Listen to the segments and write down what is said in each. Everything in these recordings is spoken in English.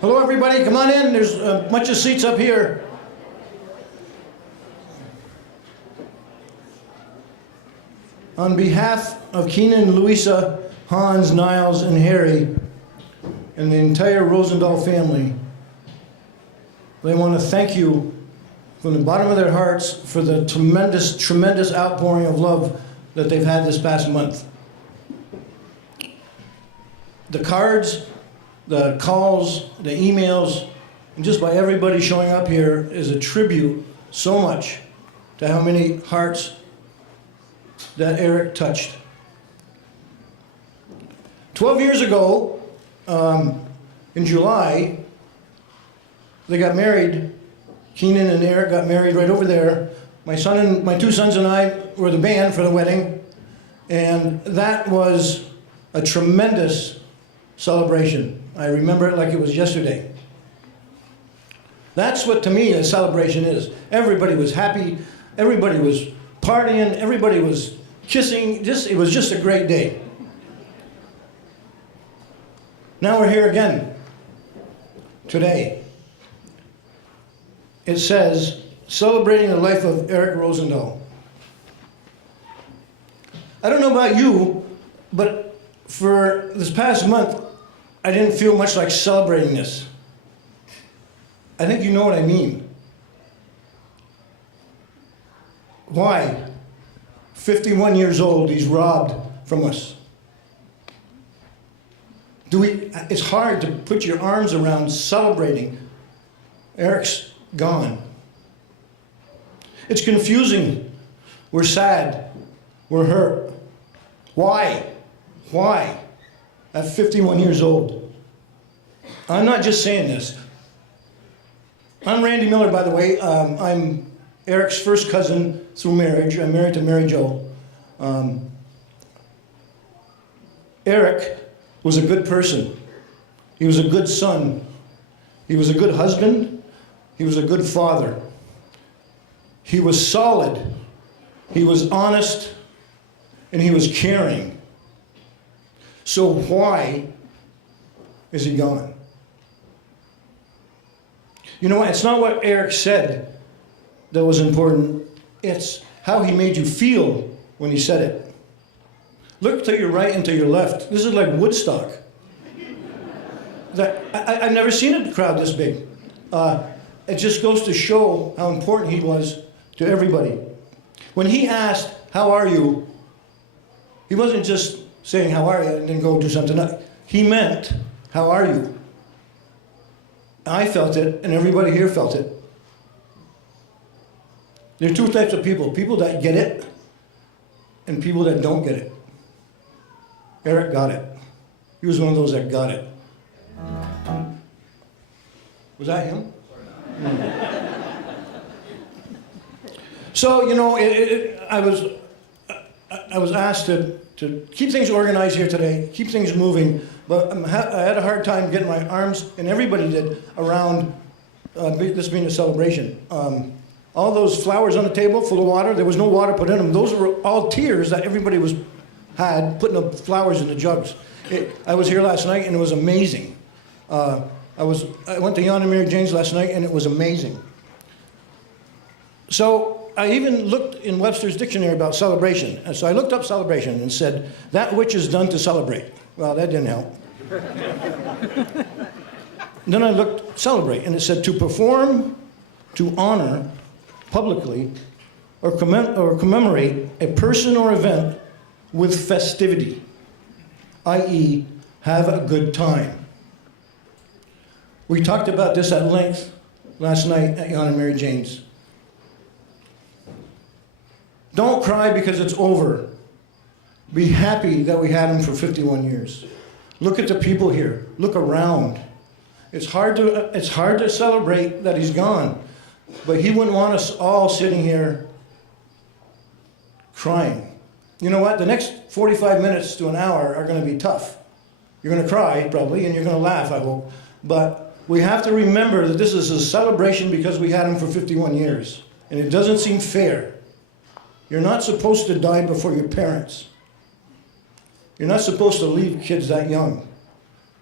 Hello, everybody. Come on in. There's a bunch of seats up here. On behalf of Keenan, Louisa, Hans, Niles, and Harry, and the entire Rozendaal family, they want to thank you from the bottom of their hearts for the tremendous, tremendous outpouring of love that they've had this past month. The cards, the calls, the emails, and just by everybody showing up here is a tribute so much to how many hearts that Eric touched. 12 years ago, in July, they got married. Keenan and Eric got married right over there. My two sons and I were the band for the wedding, and that was a tremendous celebration. I remember it like it was yesterday. That's what, to me, a celebration is. Everybody was happy, everybody was partying, everybody was kissing. It was just a great day. Now we're here again, today. It says, celebrating the life of Eric Rozendaal. I don't know about you, but for this past month, I didn't feel much like celebrating this. I think you know what I mean. Why? 51 years old, he's robbed from us. It's hard to put your arms around celebrating. Eric's gone. It's confusing. We're sad. We're hurt. Why? Why? At 51 years old. I'm not just saying this. I'm Randy Miller, by the way. I'm Eric's first cousin through marriage. I'm married to Mary Jo. Eric was a good person. He was a good son. He was a good husband. He was a good father. He was solid. He was honest. And he was caring. So why is he gone? You know what? It's not what Eric said that was important. It's how he made you feel when he said it. Look to your right and to your left. This is like Woodstock. I've never seen a crowd this big. It just goes to show how important he was to everybody. When he asked, "How are you?" he wasn't just saying, "How are you?" and then go do something else. He meant, "How are you?" I felt it, and everybody here felt it. There are two types of people. People that get it, and people that don't get it. Eric got it. He was one of those that got it. Was that him? So, you know, I was asked to keep things organized here today, keep things moving, but I had a hard time getting my arms, and everybody did, around this being a celebration. All those flowers on the table full of water, there was no water put in them. Those were all tears that everybody had putting the flowers in the jugs. I was here last night, and it was amazing. I went to Jan and Mary Jane's last night, and it was amazing. So I even looked in Webster's dictionary about celebration. And so I looked up celebration and said, that which is done to celebrate. Well, that didn't help. Then I looked celebrate, and it said to perform, to honor publicly, or commemorate a person or event with festivity, i.e., have a good time. We talked about this at length last night at Jan and Mary Jane's. Don't cry because it's over. Be happy that we had him for 51 years. Look at the people here. Look around. It's hard to celebrate that he's gone, but he wouldn't want us all sitting here crying. You know what? The next 45 minutes to an hour are going to be tough. You're going to cry, probably, and you're going to laugh, I hope. But we have to remember that this is a celebration because we had him for 51 years. And it doesn't seem fair. You're not supposed to die before your parents. You're not supposed to leave kids that young.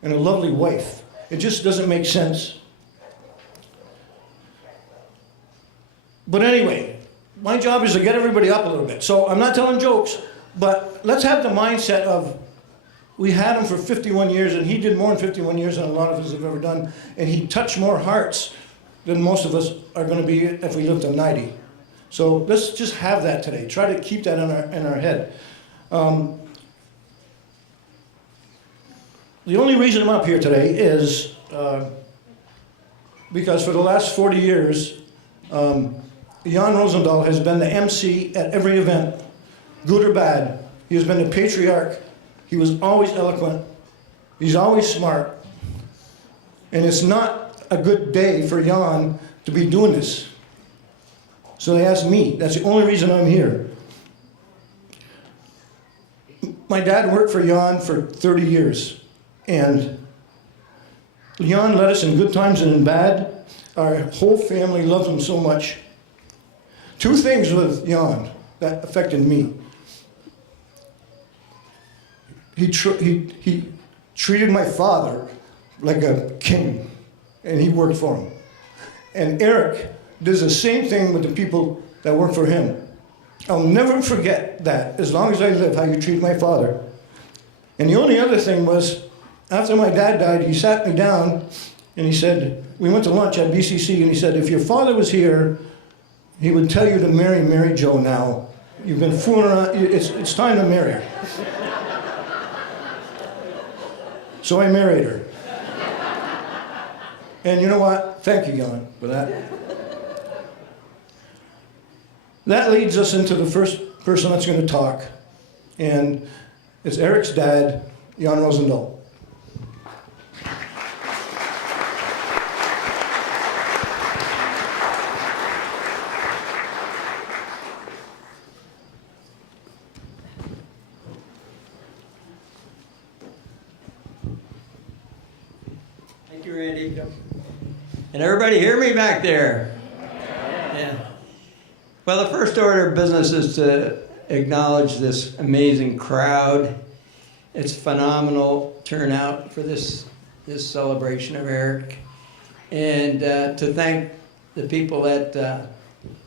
And a lovely wife. It just doesn't make sense. But anyway, my job is to get everybody up a little bit. So I'm not telling jokes, but let's have the mindset of, we had him for 51 years, and he did more in 51 years than a lot of us have ever done, and he touched more hearts than most of us are going to be if we live to 90. So let's just have that today. Try to keep that in our head. The only reason I'm up here today is because for the last 40 years, Jan Rozendaal has been the MC at every event, good or bad. He has been the patriarch. He was always eloquent. He's always smart. And it's not a good day for Jan to be doing this. So they asked me. That's the only reason I'm here. My dad worked for Jan for 30 years. And Jan led us in good times and in bad. Our whole family loved him so much. Two things with Jan that affected me. He treated my father like a king, and he worked for him. And Eric does the same thing with the people that work for him. I'll never forget that, as long as I live, how you treat my father. And the only other thing was, after my dad died, he sat me down, and he said, we went to lunch at BCC, and he said, if your father was here, he would tell you to marry Mary Jo now. You've been fooling around, it's time to marry her. So I married her. And you know what? Thank you, Jan, for that. That leads us into the first person that's going to talk. And it's Eric's dad, Jan Rozendaal. Thank you, Randy. Can everybody hear me back there? Yeah. Well, the first order of business is to acknowledge this amazing crowd. It's phenomenal turnout for this celebration of Eric. And to thank the people that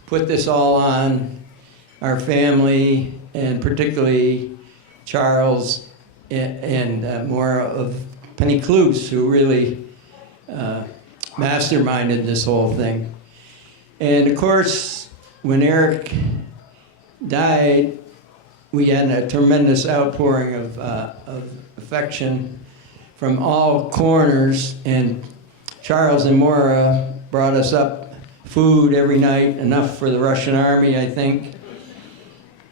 put this all on, our family, and particularly Charles and Maura of Penny Clues, who really masterminded this whole thing. And of course, when Eric died, we had a tremendous outpouring of affection from all corners, and Charles and Maura brought us up food every night, enough for the Russian army, I think,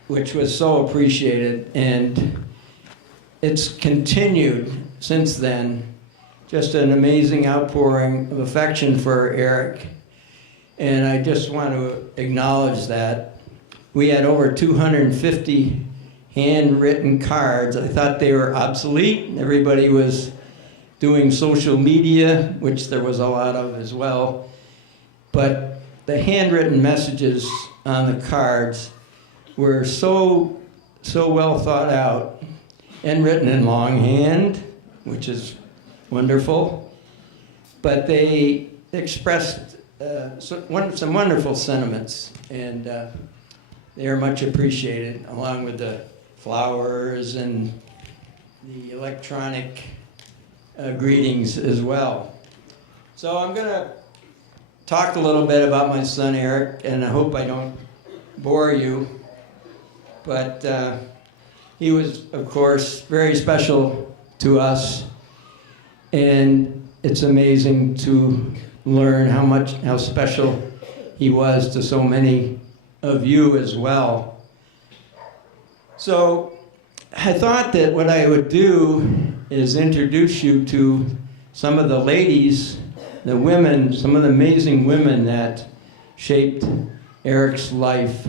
which was so appreciated. And it's continued since then. Just an amazing outpouring of affection for Eric. And I just want to acknowledge that. We had over 250 handwritten cards. I thought they were obsolete. Everybody was doing social media, which there was a lot of as well. But the handwritten messages on the cards were so well thought out and written in longhand, which is wonderful, but they expressed some wonderful sentiments, and they are much appreciated, along with the flowers and the electronic greetings as well. So I'm going to talk a little bit about my son Eric, and I hope I don't bore you, but he was, of course, very special to us. And it's amazing to learn how special he was to so many of you as well. So I thought that what I would do is introduce you to some of the ladies, the women, some of the amazing women that shaped Eric's life.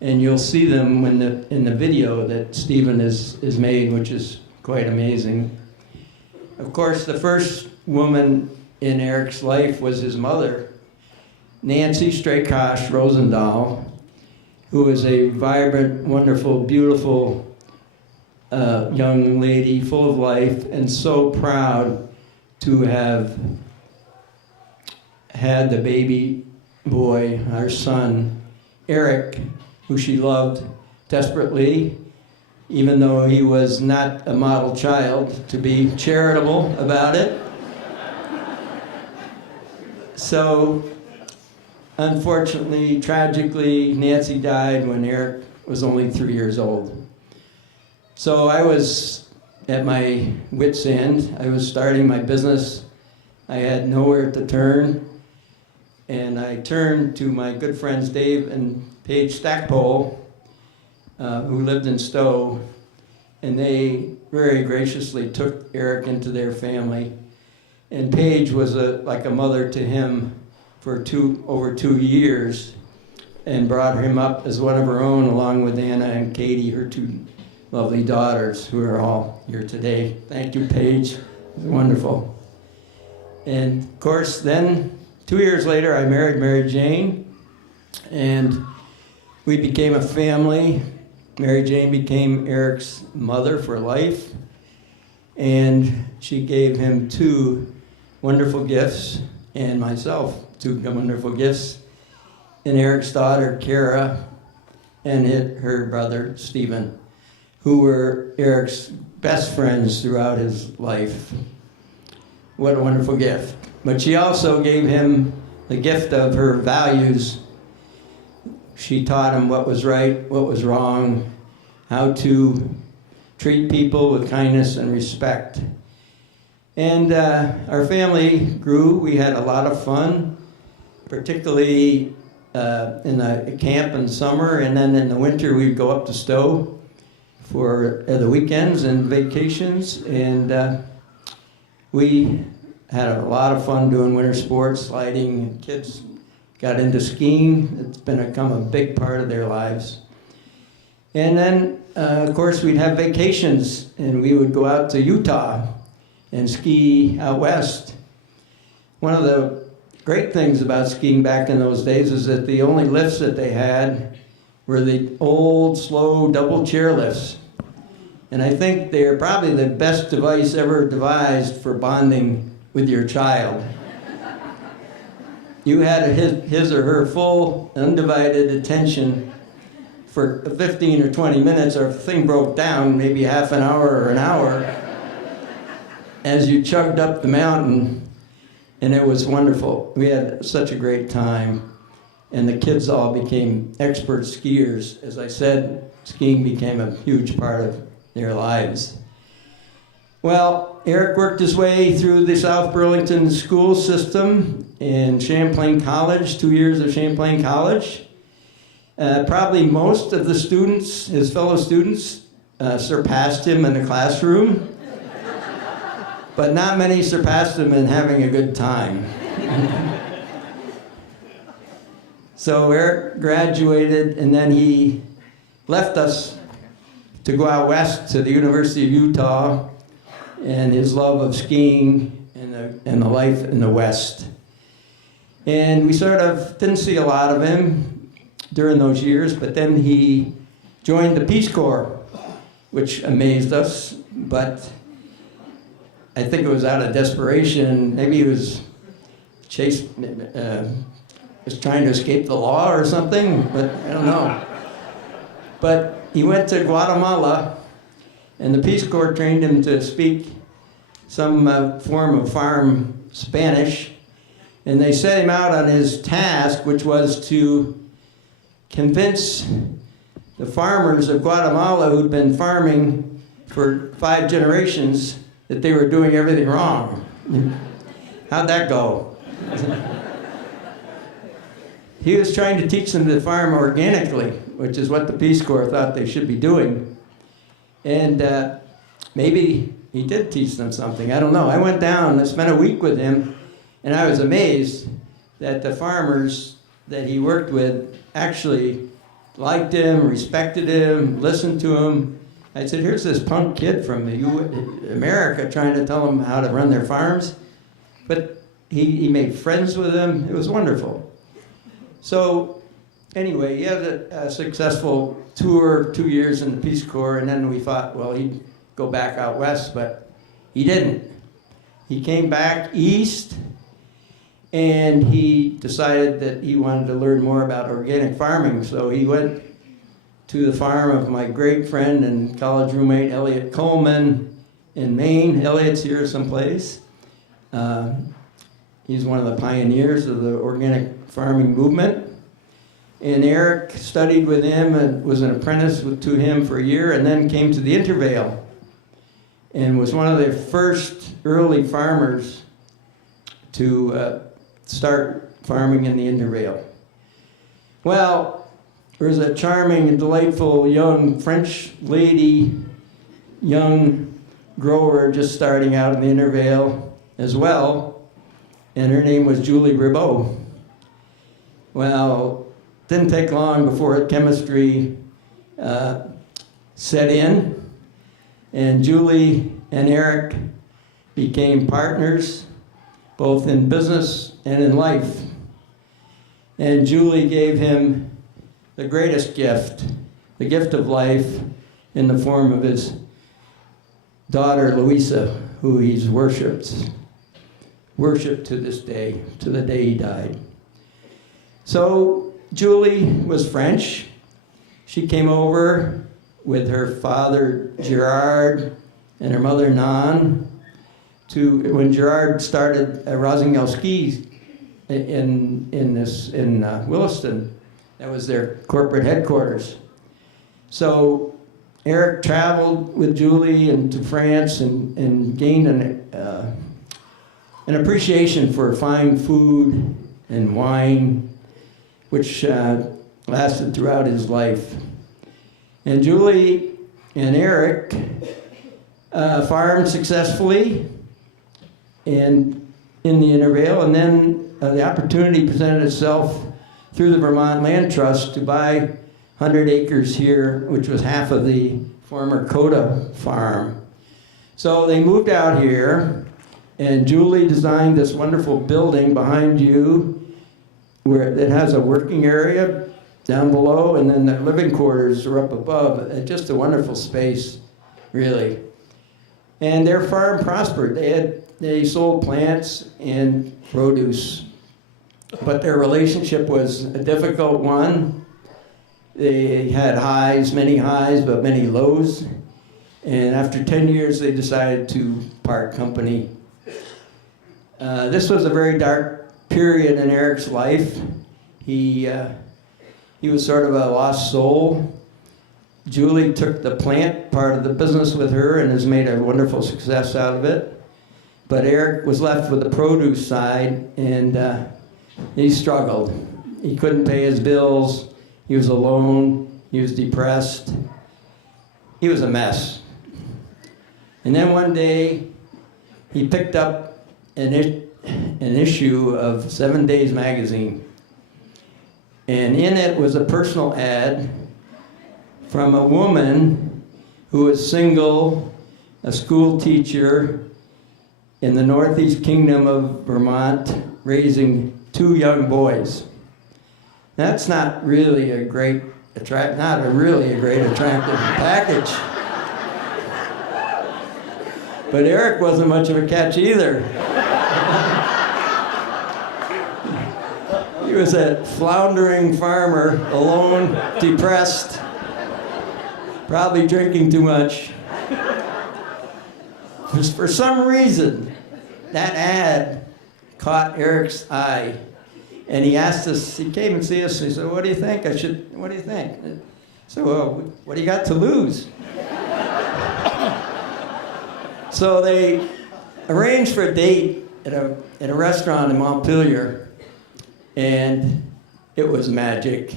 And you'll see them in the video that Stephen has made, which is quite amazing. Of course, the first woman in Eric's life was his mother, Nancy Straykosh Rozendaal, who was a vibrant, wonderful, beautiful young lady, full of life, and so proud to have had the baby boy, our son, Eric, who she loved desperately, even though he was not a model child, to be charitable about it. So, unfortunately, tragically, Nancy died when Eric was only 3 years old. So I was at my wit's end. I was starting my business. I had nowhere to turn. And I turned to my good friends Dave and Paige Stackpole, who lived in Stowe, and they very graciously took Eric into their family. And Paige was like a mother to him for over 2 years, and brought him up as one of her own, along with Anna and Katie, her 2 lovely daughters, who are all here today. Thank you, Paige. It was wonderful. And of course, then 2 years later, I married Mary Jane, and we became a family. Mary Jane became Eric's mother for life, and she gave him 2 wonderful gifts, and myself 2 wonderful gifts, and Eric's daughter, Kara, and her brother, Stephen, who were Eric's best friends throughout his life. What a wonderful gift. But she also gave him the gift of her values. She taught him what was right, what was wrong, how to treat people with kindness and respect. And our family grew. We had a lot of fun, particularly in the camp in summer, and then in the winter we'd go up to Stowe for the weekends and vacations, and we had a lot of fun doing winter sports, sliding. Kids got into skiing. It's become a big part of their lives. And then, of course, we'd have vacations, and we would go out to Utah and ski out west. One of the great things about skiing back in those days is that the only lifts that they had were the old, slow, double chair lifts. And I think they're probably the best device ever devised for bonding with your child. You had his or her full, undivided attention for 15 or 20 minutes, or if the thing broke down, maybe half an hour or an hour, as you chugged up the mountain, and it was wonderful. We had such a great time, and the kids all became expert skiers. As I said, skiing became a huge part of their lives. Well, Eric worked his way through the South Burlington school system in Champlain College, 2 years of Champlain College. Probably most of the students, his fellow students, surpassed him in the classroom, but not many surpassed him in having a good time. So Eric graduated, and then he left us to go out west to the University of Utah, and his love of skiing and the life in the West. And we sort of didn't see a lot of him during those years, but then he joined the Peace Corps, which amazed us, but I think it was out of desperation. Maybe he was was trying to escape the law or something, but I don't know. But he went to Guatemala, and the Peace Corps trained him to speak some form of farm Spanish, and they set him out on his task, which was to convince the farmers of Guatemala who'd been farming for 5 generations that they were doing everything wrong. How'd that go? He was trying to teach them to farm organically, which is what the Peace Corps thought they should be doing. And maybe he did teach them something. I don't know. I went down and spent a week with him, and I was amazed that the farmers that he worked with actually liked him, respected him, listened to him. I said, here's this punk kid from America trying to tell them how to run their farms. But he made friends with them. It was wonderful. So anyway, he had a successful tour, 2 years in the Peace Corps, and then we thought, well, he'd go back out west, but he didn't. he came back east, and he decided that he wanted to learn more about organic farming. So he went to the farm of my great friend and college roommate, Elliot Coleman, in Maine. Elliot's here someplace. He's one of the pioneers of the organic farming movement. And Eric studied with him and was an apprentice to him for a year, and then came to the Intervale and was one of the first early farmers to start farming in the Intervale. Well, there was a charming and delightful young French lady, young grower just starting out in the Intervale as well, and her name was Julie Ribot. Well, didn't take long before chemistry set in, and Julie and Eric became partners, both in business and in life. And Julie gave him the greatest gift, the gift of life, in the form of his daughter, Louisa, who he's worshipped to this day, to the day he died. So Julie was French. She came over with her father, Gerard, and her mother, Nan, when Gerard started Rozendaal Ski in Williston. That was their corporate headquarters. So Eric traveled with Julie to France and gained an appreciation for fine food and wine, which lasted throughout his life. And Julie and Eric farmed successfully and in the Intervale, and then the opportunity presented itself through the Vermont Land Trust to buy 100 acres here, which was half of the former Coda farm. So they moved out here, and Julie designed this wonderful building behind you where it has a working area down below, and then the living quarters are up above. Just a wonderful space, really. And their farm prospered. They sold plants and produce, but their relationship was a difficult one. They had highs, many highs, but many lows. And after 10 years, they decided to part company. This was a very dark period in Eric's life. He was sort of a lost soul. Julie took the plant part of the business with her and has made a wonderful success out of it. But Eric was left with the produce side, and he struggled. He couldn't pay his bills. He was alone. He was depressed. He was a mess. And then one day, he picked up an issue of 7 Days magazine. And in it was a personal ad from a woman who was single, a school teacher in the Northeast Kingdom of Vermont, raising 2 young boys. That's not really a great attractive package. But Eric wasn't much of a catch either. He was a floundering farmer, alone, depressed, probably drinking too much. For some reason, that ad caught Eric's eye. And he asked us, he came and see us, and he said, what do you think? What do you think? So, well, what do you got to lose? So they arranged for a date at a restaurant in Montpelier, and it was magic.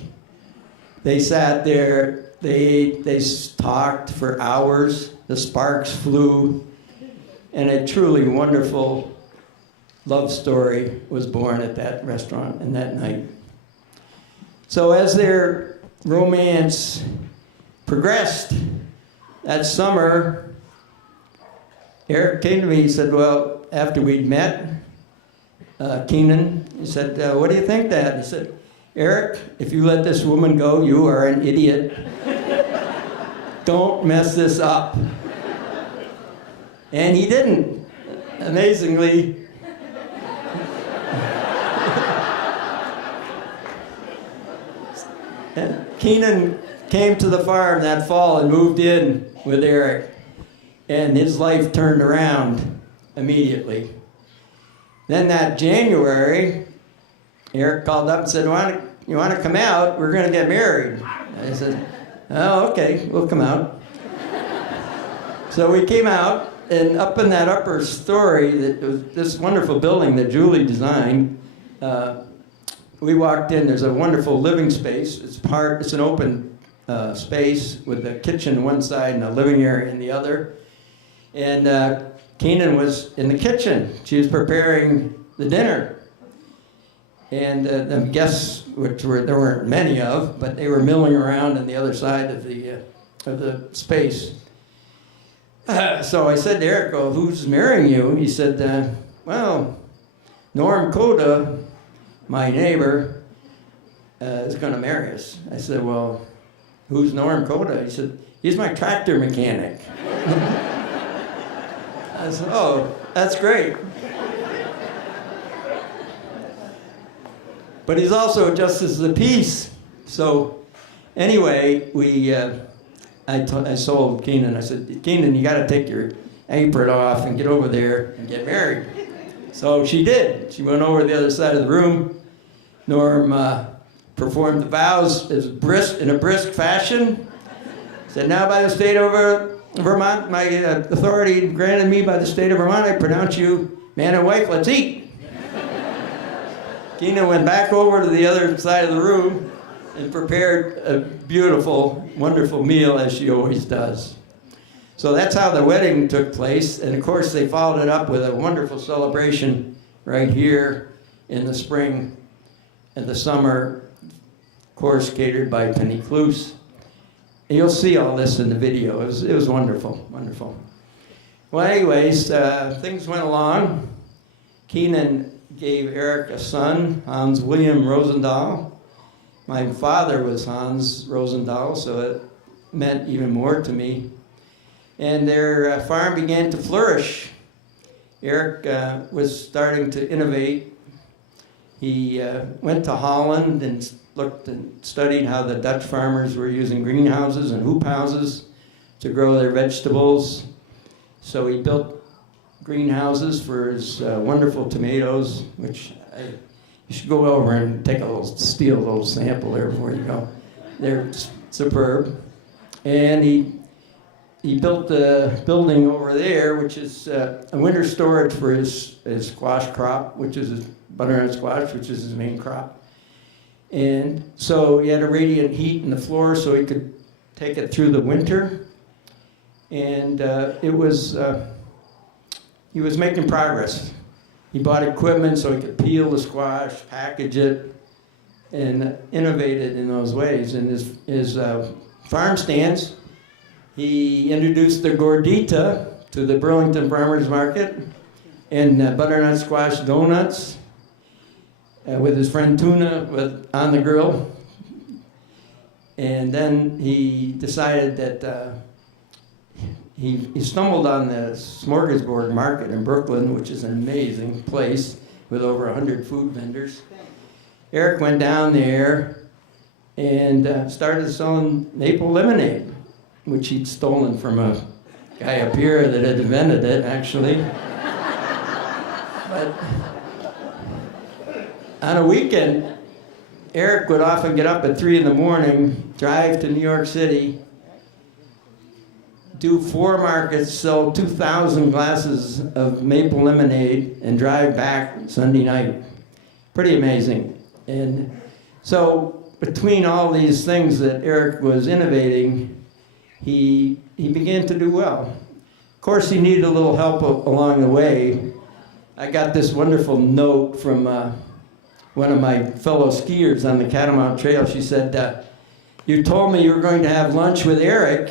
They sat there, they ate, they talked for hours, the sparks flew, and a truly wonderful love story was born at that restaurant and that night. So as their romance progressed, that summer, Eric came to me, he said, well, after we'd met, Keenan, he said, what do you think, Dad? He said, Eric, if you let this woman go, you are an idiot. Don't mess this up. And he didn't. amazingly, Keenan came to the farm that fall and moved in with Eric, and his life turned around immediately. Then that January, Eric called up and said, you want to come out? We're going to get married. I said, oh, okay, we'll come out. So we came out, and up in that upper story, that was this wonderful building that Julie designed, we walked in. There's a wonderful living space. It's an open space with a kitchen on one side and a living area in the other. And Keenan was in the kitchen. She was preparing the dinner. And the guests, which there weren't many of, but they were milling around on the other side of the space. So I said to Eric, well, who's marrying you? He said, well, Norm Coda, my neighbor, is going to marry us. I said, well, who's Norm Coda? He said, he's my tractor mechanic. I said, oh, that's great. But he's also justice of the peace. So anyway, I sold Keenan. I said, Keenan, you got to take your apron off and get over there and get married. So she did. She went over to the other side of the room. Norm performed the vows in a brisk fashion. Said, now by the state of Vermont, my authority granted me by the state of Vermont, I pronounce you man and wife, let's eat. Keenan went back over to the other side of the room and prepared a beautiful, wonderful meal, as she always does. So that's how the wedding took place. And of course, they followed it up with a wonderful celebration right here in the spring and the summer, of course, catered by Penny Cluse. And you'll see all this in the video. It was wonderful, wonderful. Well, anyways, things went along. Keenan gave Eric a son, Hans William Rozendaal. My father was Hans Rozendaal, so it meant even more to me. And their farm began to flourish. Eric was starting to innovate. He went to Holland and looked and studied how the Dutch farmers were using greenhouses and hoop houses to grow their vegetables. So he built greenhouses for his wonderful tomatoes, which you should go over and steal a little sample there before you go. They're superb. And he built the building over there, which is a winter storage for his squash crop, which is his butternut squash, which is his main crop. And so he had a radiant heat in the floor so he could take it through the winter. And he was making progress. He bought equipment so he could peel the squash, package it, and innovated in those ways. In his farm stands, he introduced the gordita to the Burlington Farmers Market and butternut squash donuts with his friend Tuna on the grill. And then he decided that he stumbled on the Smorgasbord Market in Brooklyn, which is an amazing place with over 100 food vendors. Eric went down there and started selling maple lemonade, which he'd stolen from a guy up here that had invented it, actually. But on a weekend, Eric would often get up at 3 in the morning, drive to New York City, do 4 markets, sell 2,000 glasses of maple lemonade, and drive back Sunday night. Pretty amazing. And so between all these things that Eric was innovating, he began to do well. Of course, he needed a little help along the way. I got this wonderful note from one of my fellow skiers on the Catamount Trail. She said, you told me you were going to have lunch with Eric.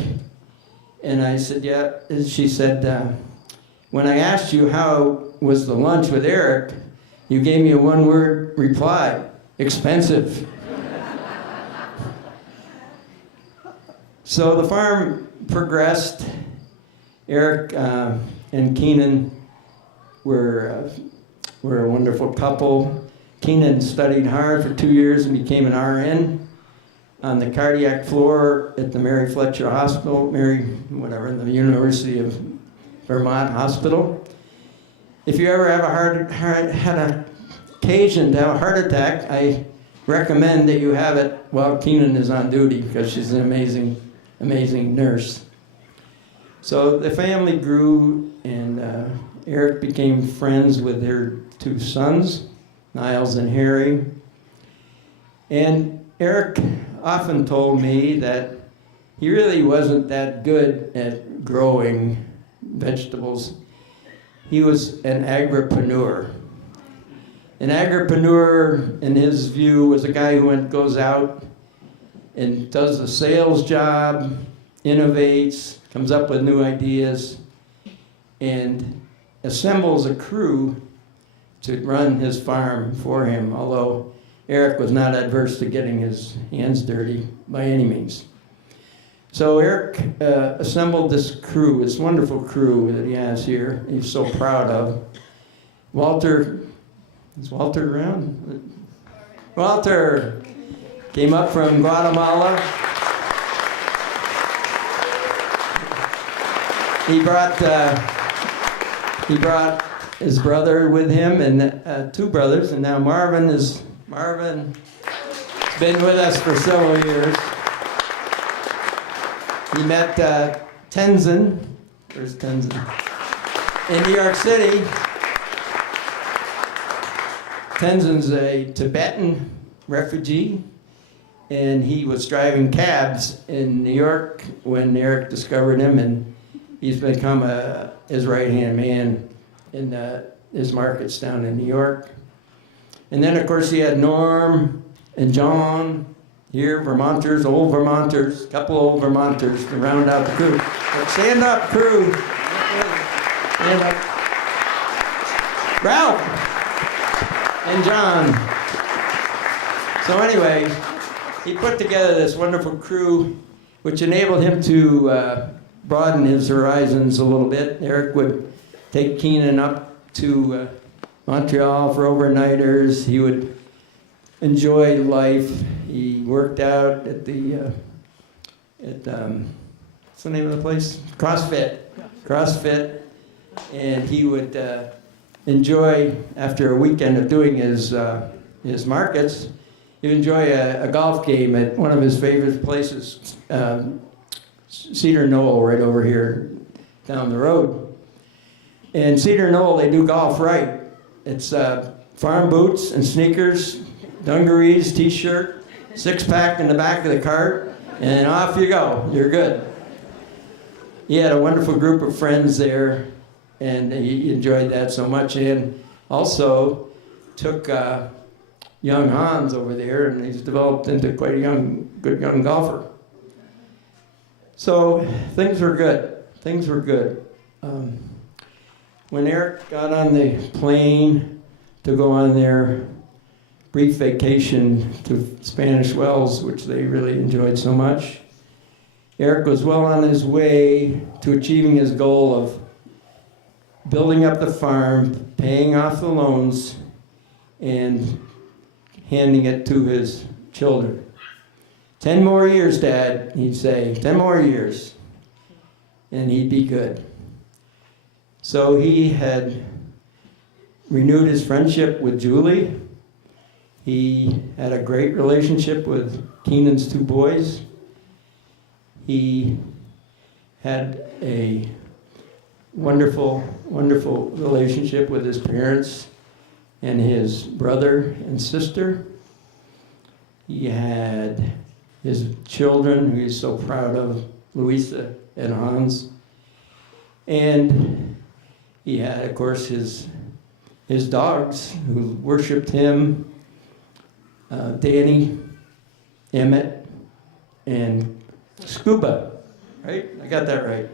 And I said, yeah. And she said, when I asked you how was the lunch with Eric, you gave me a one-word reply, expensive. So the farm progressed. Eric and Keenan were a wonderful couple. Keenan studied hard for 2 years and became an RN on the cardiac floor at the Mary Fletcher Hospital, the University of Vermont Hospital. If you ever have had an occasion to have a heart attack, I recommend that you have it while Keenan is on duty, because she's an amazing, amazing nurse. So the family grew, and Eric became friends with their 2 sons, Niles and Harry. And Eric often told me that he really wasn't that good at growing vegetables. He was an agripreneur. An agripreneur, in his view, was a guy who goes out and does a sales job, innovates, comes up with new ideas, and assembles a crew to run his farm for him, although Eric was not adverse to getting his hands dirty by any means. So Eric assembled this crew, this wonderful crew that he has here, he's so proud of. Walter, is Walter around? Walter came up from Guatemala. He brought his brother with him, and 2 brothers, and now Marvin's been with us for several years. He met Tenzin, where's Tenzin? In New York City. Tenzin's a Tibetan refugee, and he was driving cabs in New York when Eric discovered him, and he's become his right-hand man in his markets down in New York. And then, of course, he had Norm and John here, Vermonters, old Vermonters, couple old Vermonters to round out the crew. But stand up, crew. Stand up. Ralph and John. So anyway, he put together this wonderful crew, which enabled him to broaden his horizons a little bit. Eric would take Keenan up to Montreal for overnighters. He would enjoy life. He worked out at what's the name of the place? CrossFit. And he would enjoy, after a weekend of doing his markets, he'd enjoy a golf game at one of his favorite places, Cedar Knoll, right over here down the road. And Cedar Knoll, they do golf right. It's farm boots and sneakers, dungarees, t-shirt, 6-pack in the back of the cart, and off you go. You're good. He had a wonderful group of friends there, and he enjoyed that so much. And also took young Hans over there, and he's developed into quite a good young golfer. So things were good. Things were good. When Eric got on the plane to go on their brief vacation to Spanish Wells, which they really enjoyed so much, Eric was well on his way to achieving his goal of building up the farm, paying off the loans, and handing it to his children. 10 more years, Dad, he'd say, 10 more years, and he'd be good. So he had renewed his friendship with Julie. He had a great relationship with Keenan's 2 boys. He had a wonderful, wonderful relationship with his parents and his brother and sister. He had his children, who he's so proud of, Louisa and Hans. And he had, of course, his dogs who worshipped him, Danny, Emmett, and Scuba, right? I got that right.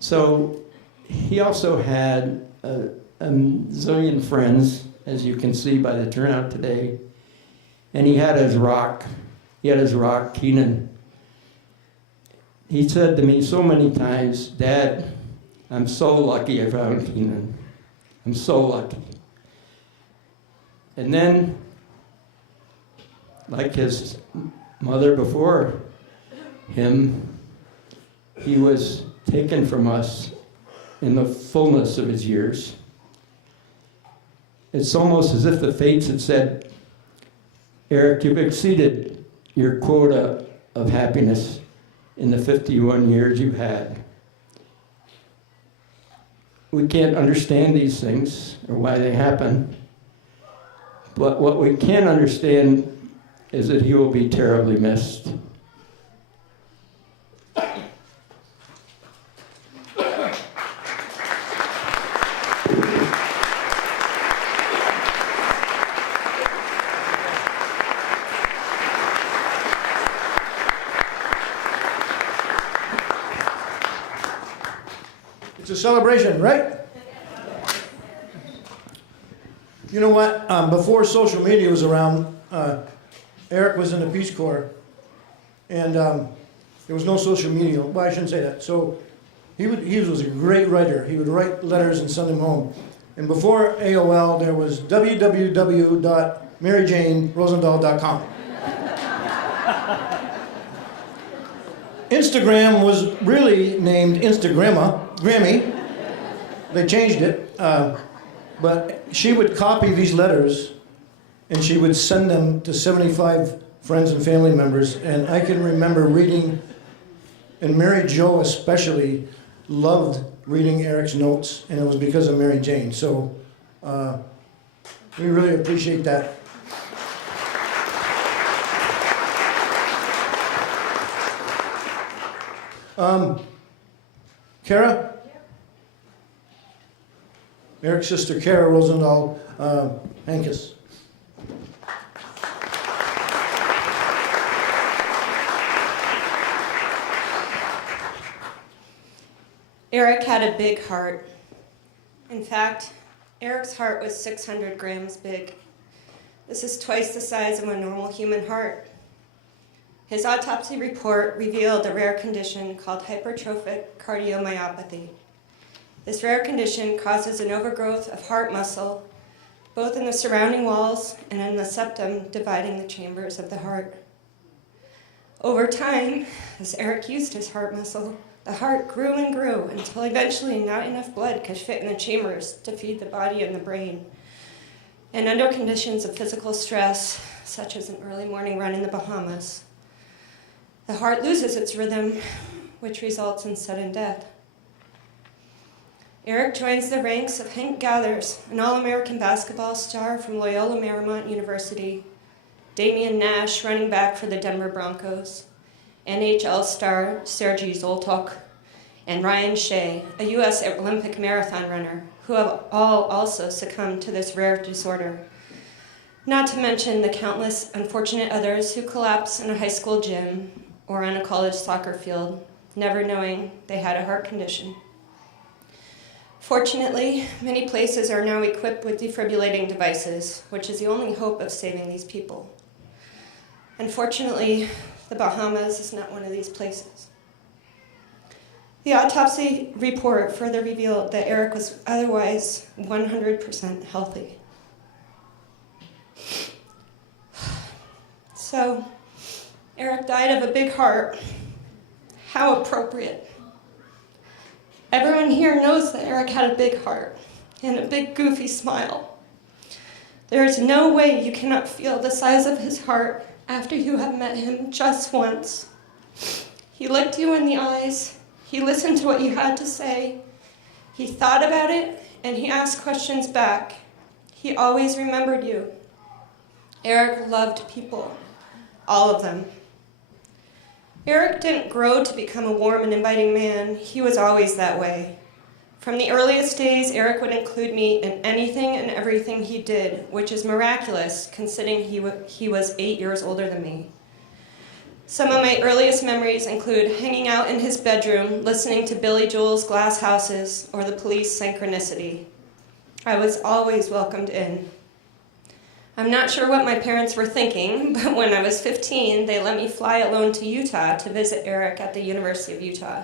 So he also had a zillion friends, as you can see by the turnout today. And he had his rock. He had his rock, Keenan. He said to me so many times, Dad, I'm so lucky I found Keenan. I'm so lucky. And then, like his mother before him, he was taken from us in the fullness of his years. It's almost as if the fates had said, Eric, you've exceeded your quota of happiness in the 51 years you've had. We can't understand these things or why they happen, but what we can understand is that he will be terribly missed. It's a celebration, right? You know what? Before social media was around, Eric was in the Peace Corps, and there was no social media. Well, I shouldn't say that. So he was a great writer. He would write letters and send them home. And before AOL, there was www.maryjanerozendaal.com. Instagram was really named Grammy. They changed it. But she would copy these letters and she would send them to 75 friends and family members. And I can remember reading, and Mary Jo especially loved reading Eric's notes, and it was because of Mary Jane. So we really appreciate that. Kara? Eric's sister, Kara Rozendaal Hankes. Eric had a big heart. In fact, Eric's heart was 600 grams big. This is twice the size of a normal human heart. His autopsy report revealed a rare condition called hypertrophic cardiomyopathy. This rare condition causes an overgrowth of heart muscle, both in the surrounding walls and in the septum dividing the chambers of the heart. Over time, as Eric used his heart muscle, the heart grew and grew until eventually not enough blood could fit in the chambers to feed the body and the brain. And under conditions of physical stress, such as an early morning run in the Bahamas, the heart loses its rhythm, which results in sudden death. Eric joins the ranks of Hank Gathers, an All-American basketball star from Loyola Marymount University, Damian Nash, running back for the Denver Broncos, NHL star Sergei Zoltok, and Ryan Shea, a U.S. Olympic marathon runner, who have all also succumbed to this rare disorder. Not to mention the countless unfortunate others who collapse in a high school gym or on a college soccer field, never knowing they had a heart condition. Fortunately, many places are now equipped with defibrillating devices, which is the only hope of saving these people. Unfortunately, the Bahamas is not one of these places. The autopsy report further revealed that Eric was otherwise 100% healthy. So, Eric died of a big heart. How appropriate. Everyone here knows that Eric had a big heart and a big goofy smile. There is no way you cannot feel the size of his heart after you have met him just once. He looked you in the eyes, he listened to what you had to say, he thought about it, and he asked questions back. He always remembered you. Eric loved people, all of them. Eric didn't grow to become a warm and inviting man. He was always that way. From the earliest days, Eric would include me in anything and everything he did, which is miraculous considering he was 8 years older than me. Some of my earliest memories include hanging out in his bedroom, listening to Billy Joel's Glass Houses or the Police Synchronicity. I was always welcomed in. I'm not sure what my parents were thinking, but when I was 15, they let me fly alone to Utah to visit Eric at the University of Utah.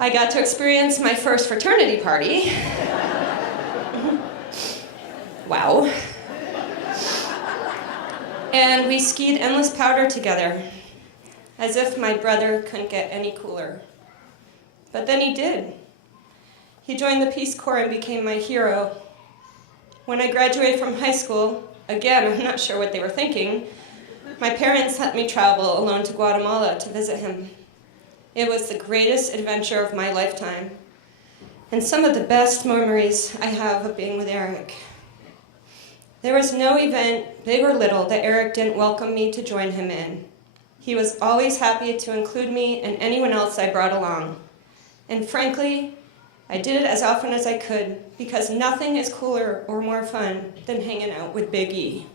I got to experience my first fraternity party. Wow. And we skied endless powder together, as if my brother couldn't get any cooler. But then he did. He joined the Peace Corps and became my hero. When I graduated from high school, again, I'm not sure what they were thinking, my parents let me travel alone to Guatemala to visit him. It was the greatest adventure of my lifetime, and some of the best memories I have of being with Eric. There was no event, big or little, that Eric didn't welcome me to join him in. He was always happy to include me and anyone else I brought along. And frankly, I did it as often as I could, because nothing is cooler or more fun than hanging out with Big E.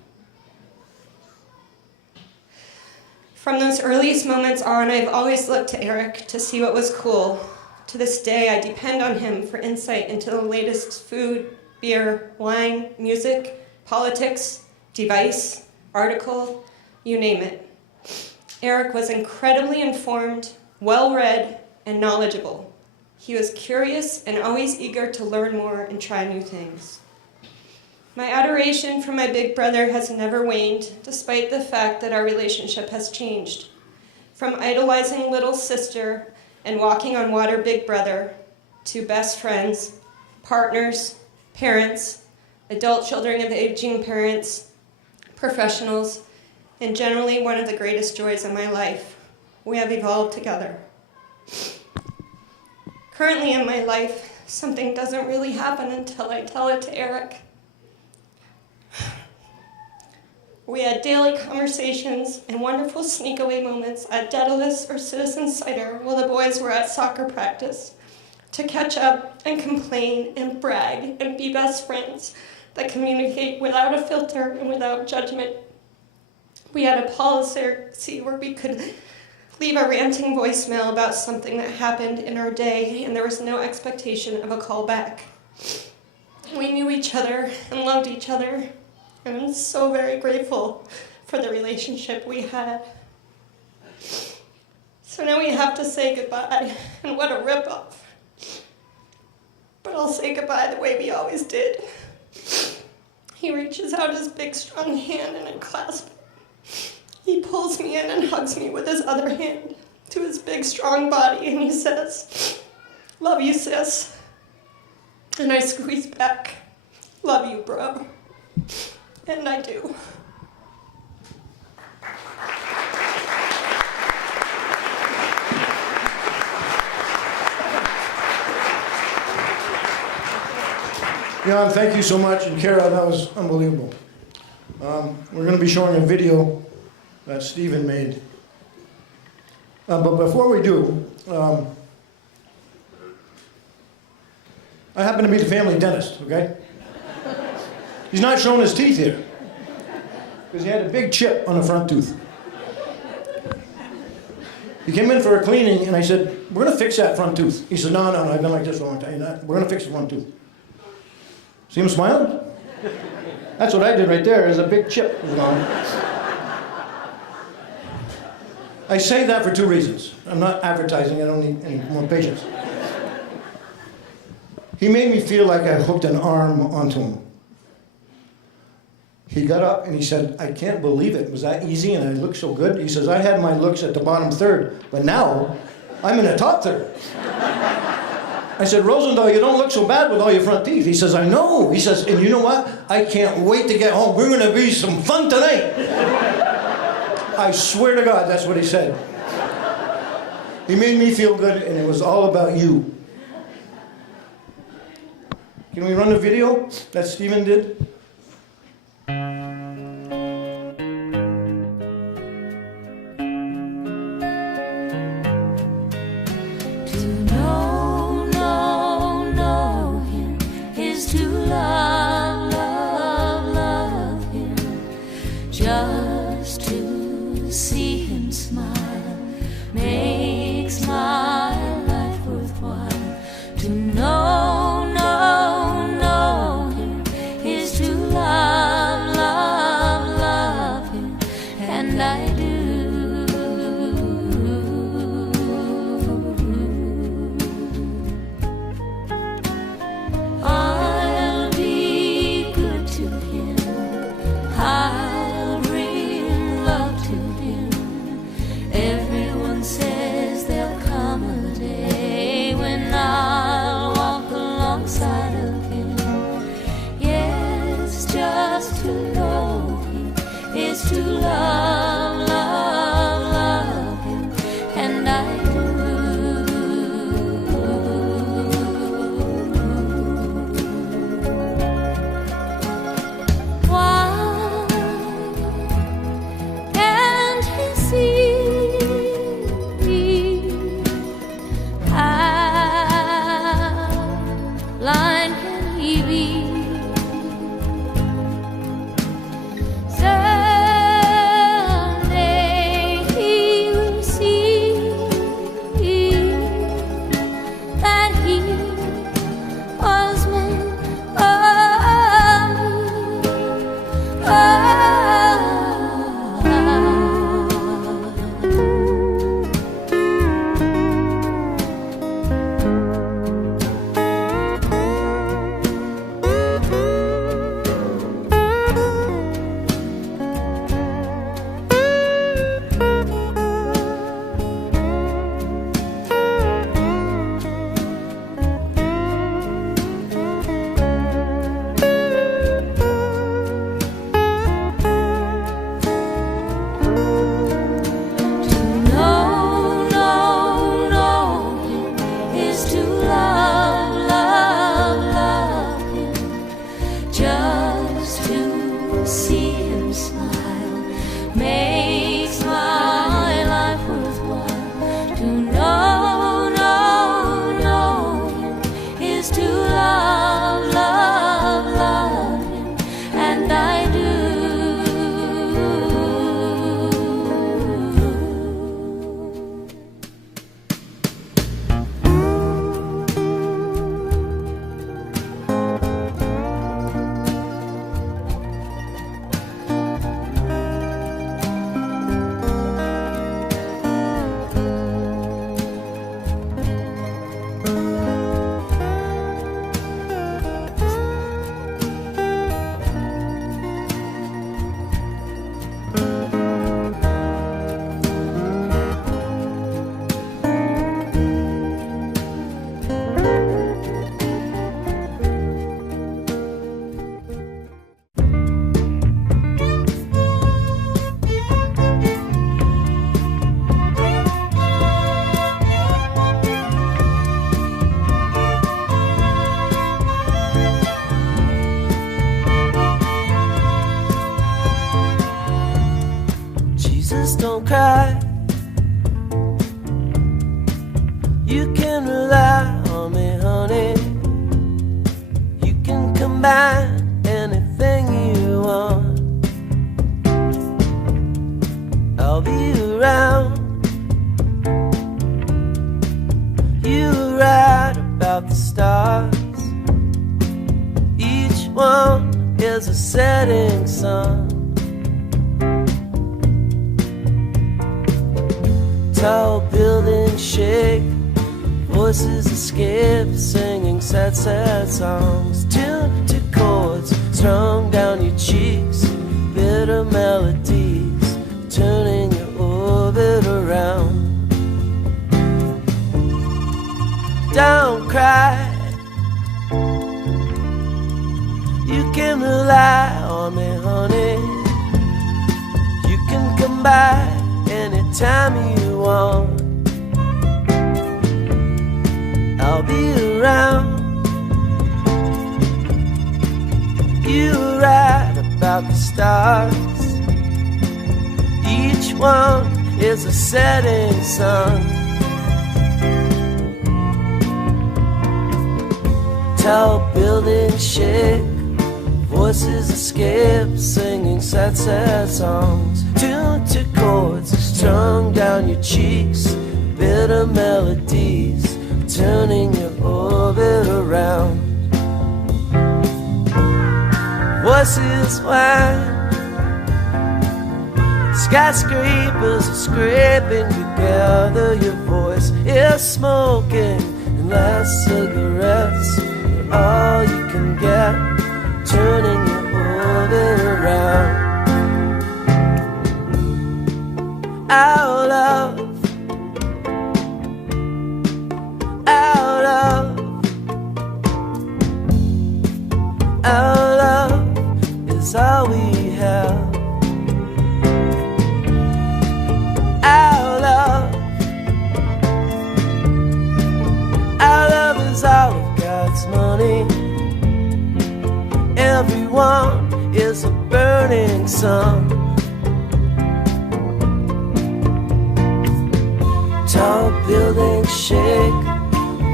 From those earliest moments on, I've always looked to Eric to see what was cool. To this day, I depend on him for insight into the latest food, beer, wine, music, politics, device, article, you name it. Eric was incredibly informed, well-read, and knowledgeable. He was curious and always eager to learn more and try new things. My adoration for my big brother has never waned, despite the fact that our relationship has changed. From idolizing little sister and walking on water big brother, to best friends, partners, parents, adult children of aging parents, professionals, and generally one of the greatest joys of my life. We have evolved together. Currently in my life, something doesn't really happen until I tell it to Eric. We had daily conversations and wonderful sneak-away moments at Daedalus or Citizen Cider while the boys were at soccer practice, to catch up and complain and brag and be best friends that communicate without a filter and without judgment. We had a policy where we could leave a ranting voicemail about something that happened in our day, and there was no expectation of a call back. We knew each other and loved each other, and I'm so very grateful for the relationship we had. So now we have to say goodbye, and what a ripoff. But I'll say goodbye the way we always did. He reaches out his big, strong hand and I clasp it. He pulls me in and hugs me with his other hand to his big, strong body, and he says, "Love you, sis." And I squeeze back, "Love you, bro." And I do. Jan, thank you so much, and Kara, that was unbelievable. We're going to be showing a video that Stephen made. But before we do, I happen to be the family dentist, okay? He's not showing his teeth here, because he had a big chip on the front tooth. He came in for a cleaning, and I said, "We're going to fix that front tooth." He said, "No, I've been like this for a long time. We're going to fix the front tooth." See him smiling? That's what I did right there. There's a big chip was gone. I say that for two reasons. I'm not advertising. I don't need any more patience. He made me feel like I hooked an arm onto him. He got up and he said, "I can't believe it. Was that easy and I looked so good?" He says, "I had my looks at the bottom third, but now I'm in the top third." I said, "Rozendaal, you don't look so bad with all your front teeth." He says, "I know." He says, "And you know what? I can't wait to get home. We're going to be some fun tonight." I swear to God, that's what he said. He made me feel good, and it was all about you. Can we run the video that Stephen did? Just to see him smile makes my life worthwhile. To know him is to Don't cry. You can rely on me, honey. You can combine anything you want. I'll be around. You were right about the stars. Each one is a setting sun. Tall buildings shake, voices escape, singing sad, sad songs. Tuned to chords strung down your cheeks, bitter melodies turning your orbit around. Don't cry. You can rely on me, honey. You can come by anytime you want. I'll be around. You were right about the stars. Each one is a setting sun. Tall buildings shake, voices escape, singing sad, sad songs. Tuned to chords strung down your cheeks, bitter melodies turning your orbit around. Voices whine, skyscrapers are scraping together. Your voice is smoking, and last cigarettes are all you can get, turning your orbit around. Our love, our love, our love is all we have. Our love is all of God's money. Everyone is a burning sun. Tall buildings shake,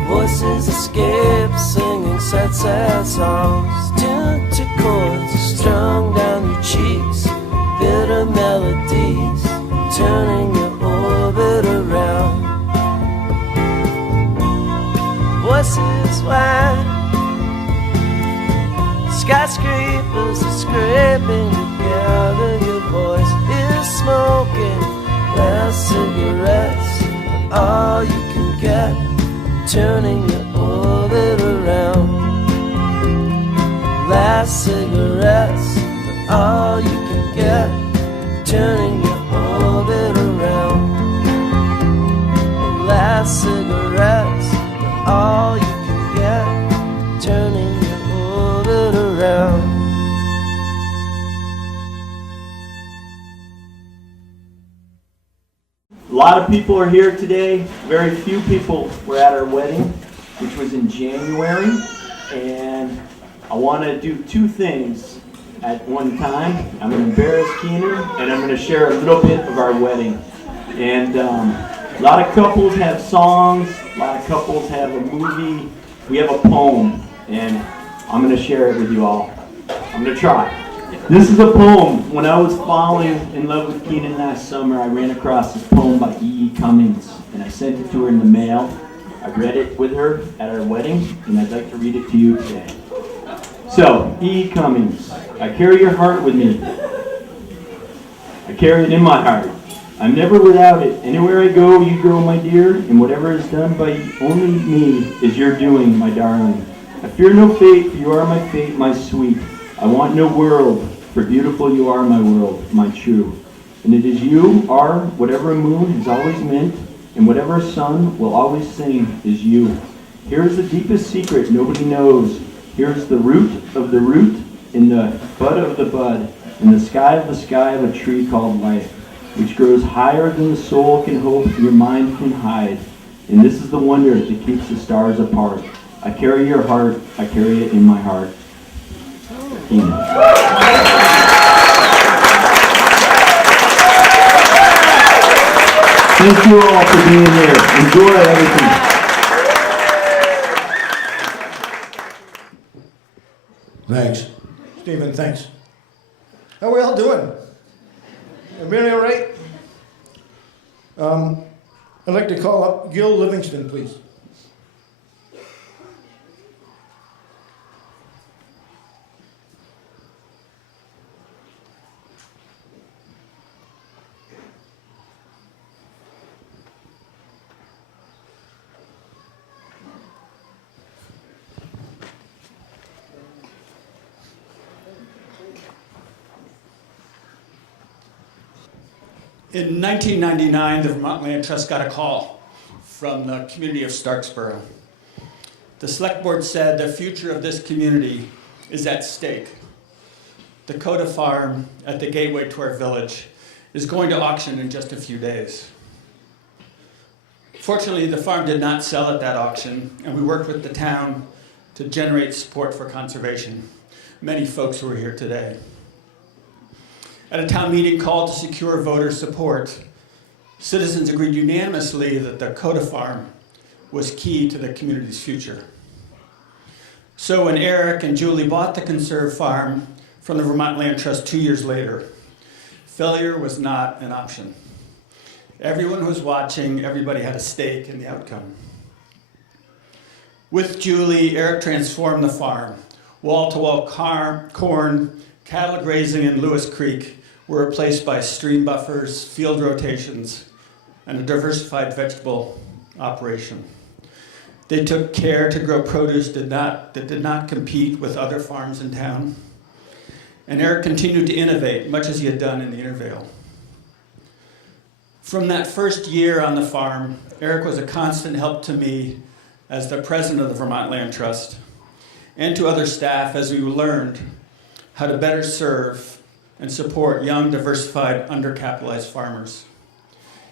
voices escape, singing sad, sad songs. Tuned to chords strung down your cheeks, bitter melodies turning your orbit around. Voices whine, skyscrapers are scraping together. Last cigarettes are all you can get, turning your orbit around. Last cigarettes are all you can get, turning your orbit around. Last cigarettes are all you can get, turning your orbit around. A lot of people are here today. Very few people were at our wedding, which was in January. And I want to do two things at one time. I'm going to embarrass Keener, and I'm going to share a little bit of our wedding. And a lot of couples have songs. A lot of couples have a movie. We have a poem, and I'm going to share it with you all. I'm going to try. This is a poem. When I was falling in love with Keenan last summer, I ran across this poem by E. Cummings, and I sent it to her in the mail. I read it with her at our wedding, and I'd like to read it to you today. So, E. Cummings, I carry your heart with me. I carry it in my heart. I'm never without it. Anywhere I go, you go, my dear, and whatever is done by only me is your doing, my darling. I fear no fate, for you are my fate, my sweet. I want no world, for beautiful you are my world, my true. And it is you are whatever a moon has always meant, and whatever a sun will always sing is you. Here is the deepest secret nobody knows. Here is the root of the root, in the bud of the bud, in the sky of a tree called life, which grows higher than the soul can hope, your mind can hide. And this is the wonder that keeps the stars apart. I carry your heart, I carry it in my heart. Thank you all for being here. Enjoy everything. Thanks. Stephen, thanks. How are we all doing? Everybody all right? I'd like to call up Gil Livingston, please. In 1999, the Vermont Land Trust got a call from the community of Starksboro. The select board said the future of this community is at stake. The Coda farm at the gateway to our village is going to auction in just a few days. Fortunately, the farm did not sell at that auction, and we worked with the town to generate support for conservation. Many folks who are here today. At a town meeting called to secure voter support, citizens agreed unanimously that the Coda farm was key to the community's future. So when Eric and Julie bought the conserved farm from the Vermont Land Trust 2 years later, failure was not an option. Everyone was watching, everybody had a stake in the outcome. With Julie, Eric transformed the farm. Wall-to-wall corn, cattle grazing in Lewis Creek were replaced by stream buffers, field rotations, and a diversified vegetable operation. They took care to grow produce that did not compete with other farms in town. And Eric continued to innovate, much as he had done in the Intervale. From that first year on the farm, Eric was a constant help to me as the president of the Vermont Land Trust, and to other staff as we learned how to better serve and support young, diversified, undercapitalized farmers.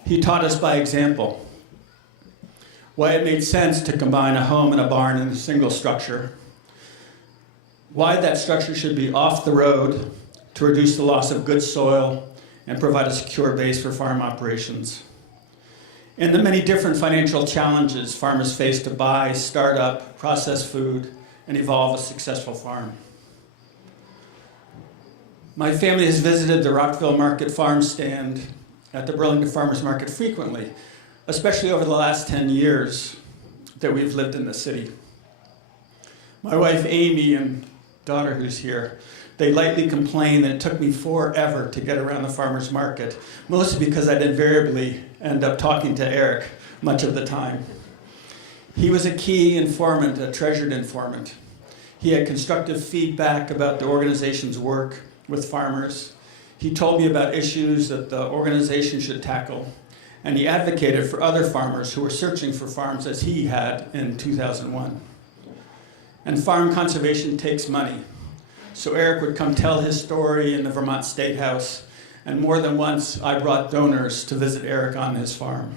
He taught us by example why it made sense to combine a home and a barn in a single structure, why that structure should be off the road to reduce the loss of good soil and provide a secure base for farm operations, and the many different financial challenges farmers face to buy, start up, process food, and evolve a successful farm. My family has visited the Rockville Market farm stand at the Burlington Farmers Market frequently, especially over the last 10 years that we've lived in the city. My wife Amy and daughter who's here, they lightly complain that it took me forever to get around the farmer's market, mostly because I'd invariably end up talking to Eric much of the time. He was a key informant, a treasured informant. He had constructive feedback about the organization's work with farmers. He told me about issues that the organization should tackle, and he advocated for other farmers who were searching for farms as he had in 2001. And farm conservation takes money. So Eric would come tell his story in the Vermont State House, and more than once I brought donors to visit Eric on his farm.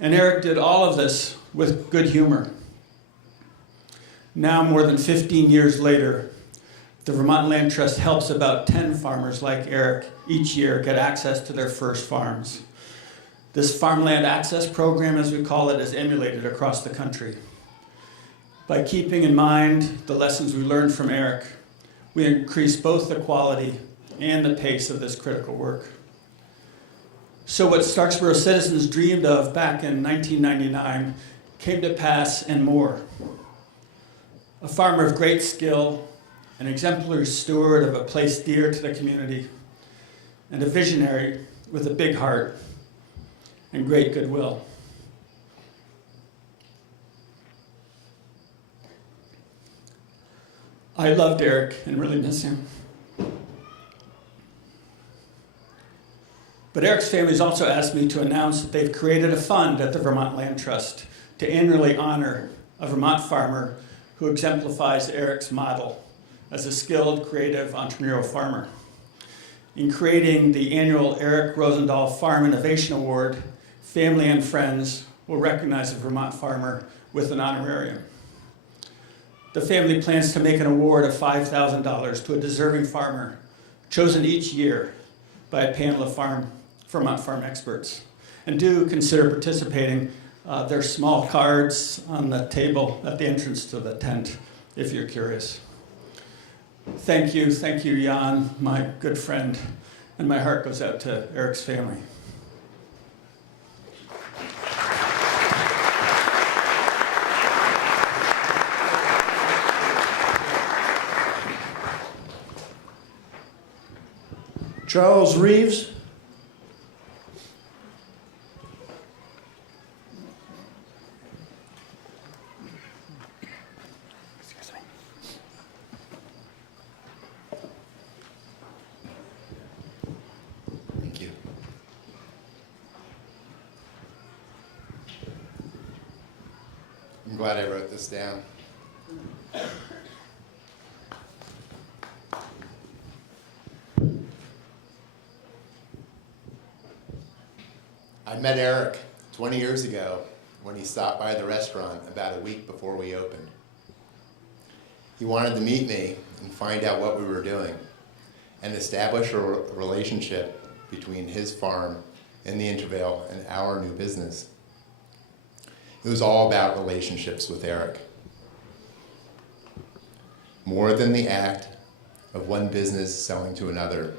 And Eric did all of this with good humor. Now, more than 15 years later, the Vermont Land Trust helps about 10 farmers like Eric each year get access to their first farms. This farmland access program, as we call it, is emulated across the country. By keeping in mind the lessons we learned from Eric, we increase both the quality and the pace of this critical work. So what Starksboro citizens dreamed of back in 1999 came to pass and more. A farmer of great skill, an exemplary steward of a place dear to the community, and a visionary with a big heart and great goodwill. I loved Eric and really miss him. But Eric's family has also asked me to announce that they've created a fund at the Vermont Land Trust to annually honor a Vermont farmer who exemplifies Eric's model as a skilled, creative, entrepreneurial farmer. In creating the annual Eric Rozendaal Farm Innovation Award, family and friends will recognize a Vermont farmer with an honorarium. The family plans to make an award of $5,000 to a deserving farmer chosen each year by a panel of Vermont farm experts. And do consider participating. There's small cards on the table at the entrance to the tent if you're curious. Thank you, Jan, my good friend, and my heart goes out to Eric's family. Charles Reeves. Thank you. I'm glad I wrote this down. I met Eric 20 years ago when he stopped by the restaurant about a week before we opened. He wanted to meet me and find out what we were doing and establish a relationship between his farm in the Intervale and our new business. It was all about relationships with Eric. More than the act of one business selling to another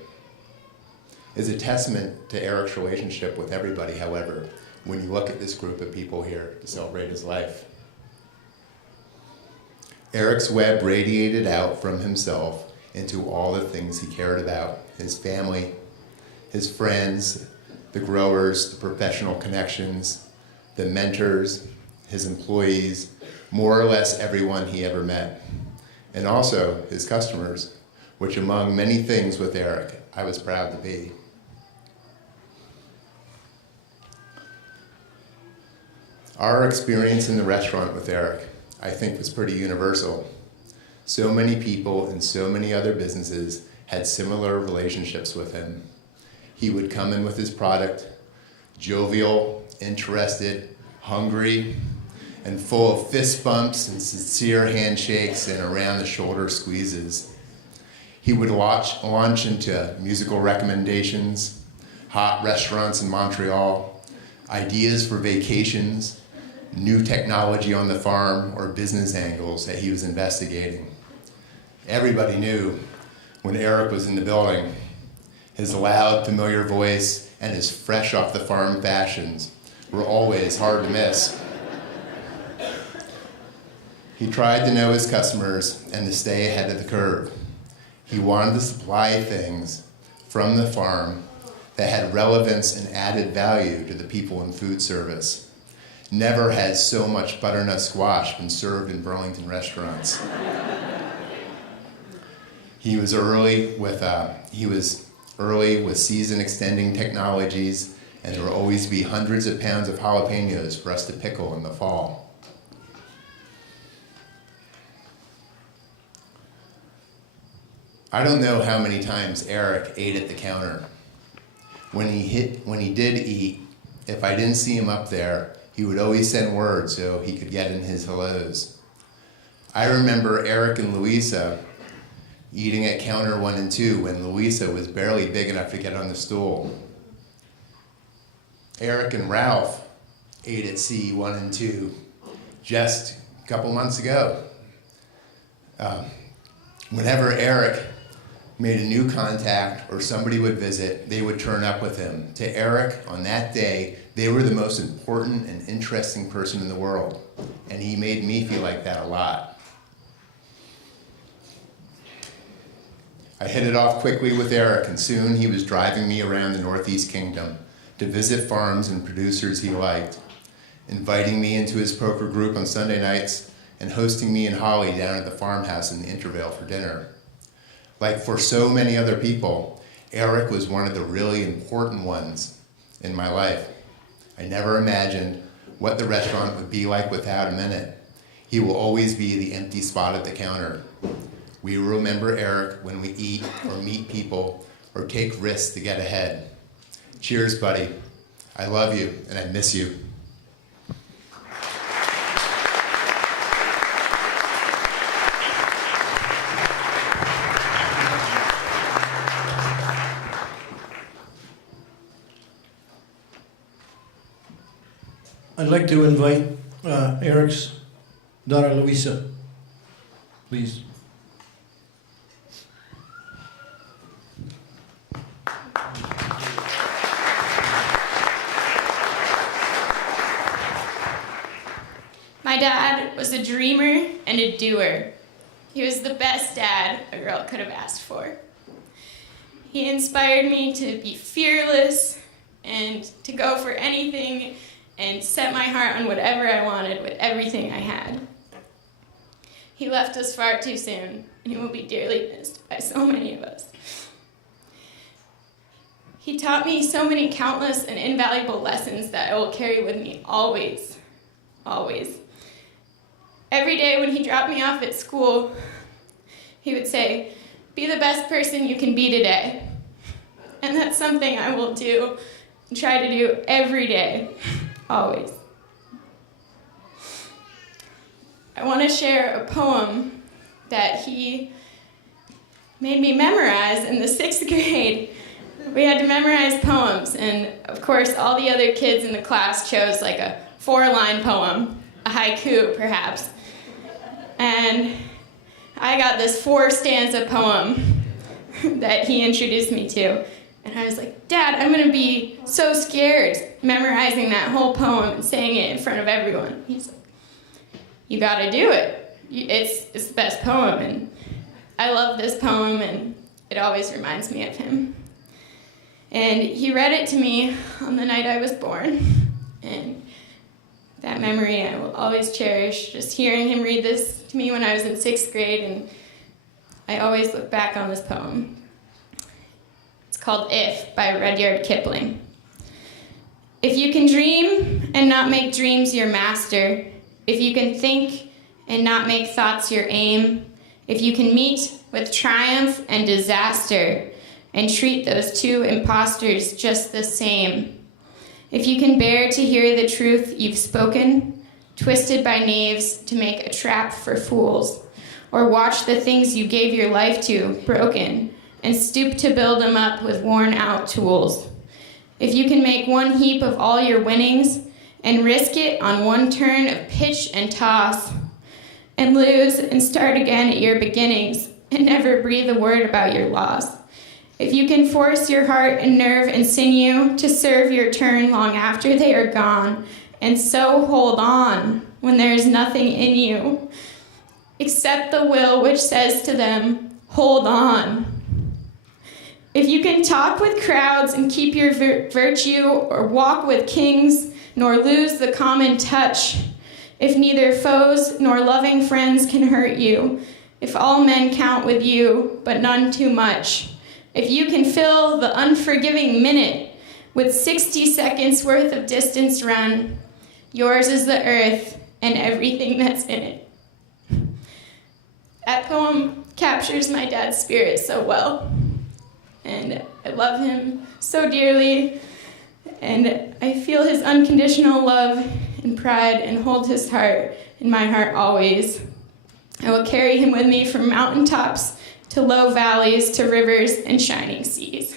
is a testament to Eric's relationship with everybody, however, when you look at this group of people here to celebrate his life. Eric's web radiated out from himself into all the things he cared about: his family, his friends, the growers, the professional connections, the mentors, his employees, more or less everyone he ever met, and also his customers, which among many things with Eric, I was proud to be. Our experience in the restaurant with Eric, I think, was pretty universal. So many people in so many other businesses had similar relationships with him. He would come in with his product, jovial, interested, hungry, and full of fist bumps and sincere handshakes and around-the-shoulder squeezes. He would launch into musical recommendations, hot restaurants in Montreal, ideas for vacations, new technology on the farm, or business angles that he was investigating. Everybody knew when Eric was in the building. His loud, familiar voice and his fresh off the farm fashions were always hard to miss. He tried to know his customers and to stay ahead of the curve. He wanted to supply things from the farm that had relevance and added value to the people in food service. Never has so much butternut squash been served in Burlington restaurants. He was early with season extending technologies, and there will always be hundreds of pounds of jalapenos for us to pickle in the fall. I don't know how many times Eric ate at the counter. When he did eat, if I didn't see him up there, he would always send word so he could get in his hellos. I remember Eric and Louisa eating at counter 1 and 2 when Louisa was barely big enough to get on the stool. Eric and Ralph ate at C1 and 2 just a couple months ago. Whenever Eric made a new contact or somebody would visit, they would turn up with him. To Eric, on that day, they were the most important and interesting person in the world. And he made me feel like that a lot. I hit it off quickly with Eric, and soon he was driving me around the Northeast Kingdom to visit farms and producers he liked, inviting me into his poker group on Sunday nights, and hosting me and Holly down at the farmhouse in the Intervale for dinner. Like for so many other people, Eric was one of the really important ones in my life. I never imagined what the restaurant would be like without him in it. He will always be the empty spot at the counter. We will remember Eric when we eat or meet people or take risks to get ahead. Cheers, buddy. I love you and I miss you. I'd like to invite Eric's daughter, Louisa, please. My dad was a dreamer and a doer. He was the best dad a girl could have asked for. He inspired me to be fearless and to go for anything and set my heart on whatever I wanted with everything I had. He left us far too soon, and he will be dearly missed by so many of us. He taught me so many countless and invaluable lessons that I will carry with me always, always. Every day when he dropped me off at school, he would say, "Be the best person you can be today." And that's something I will do and try to do every day. Always. I want to share a poem that he made me memorize in the 6th grade. We had to memorize poems, and of course all the other kids in the class chose like a 4-line poem, a haiku perhaps. And I got this 4-stanza poem that he introduced me to. And I was like, "Dad, I'm going to be so scared memorizing that whole poem and saying it in front of everyone." He's like, "You got to do it. It's the best poem." And I love this poem, and it always reminds me of him. And he read it to me on the night I was born. And that memory I will always cherish, just hearing him read this to me when I was in 6th grade. And I always look back on this poem. It's called If by Rudyard Kipling. If you can dream and not make dreams your master, if you can think and not make thoughts your aim, if you can meet with triumph and disaster and treat those two impostors just the same, if you can bear to hear the truth you've spoken, twisted by knaves to make a trap for fools, or watch the things you gave your life to broken and stoop to build them up with worn-out tools. If you can make one heap of all your winnings and risk it on one turn of pitch and toss, and lose and start again at your beginnings and never breathe a word about your loss. If you can force your heart and nerve and sinew to serve your turn long after they are gone, and so hold on when there is nothing in you except the will which says to them, hold on. If you can talk with crowds and keep your virtue, or walk with kings, nor lose the common touch, if neither foes nor loving friends can hurt you, if all men count with you, but none too much, if you can fill the unforgiving minute with 60 seconds worth of distance run, yours is the earth and everything that's in it. That poem captures my dad's spirit so well, and I love him so dearly, and I feel his unconditional love and pride and hold his heart in my heart always. I will carry him with me from mountaintops to low valleys to rivers and shining seas.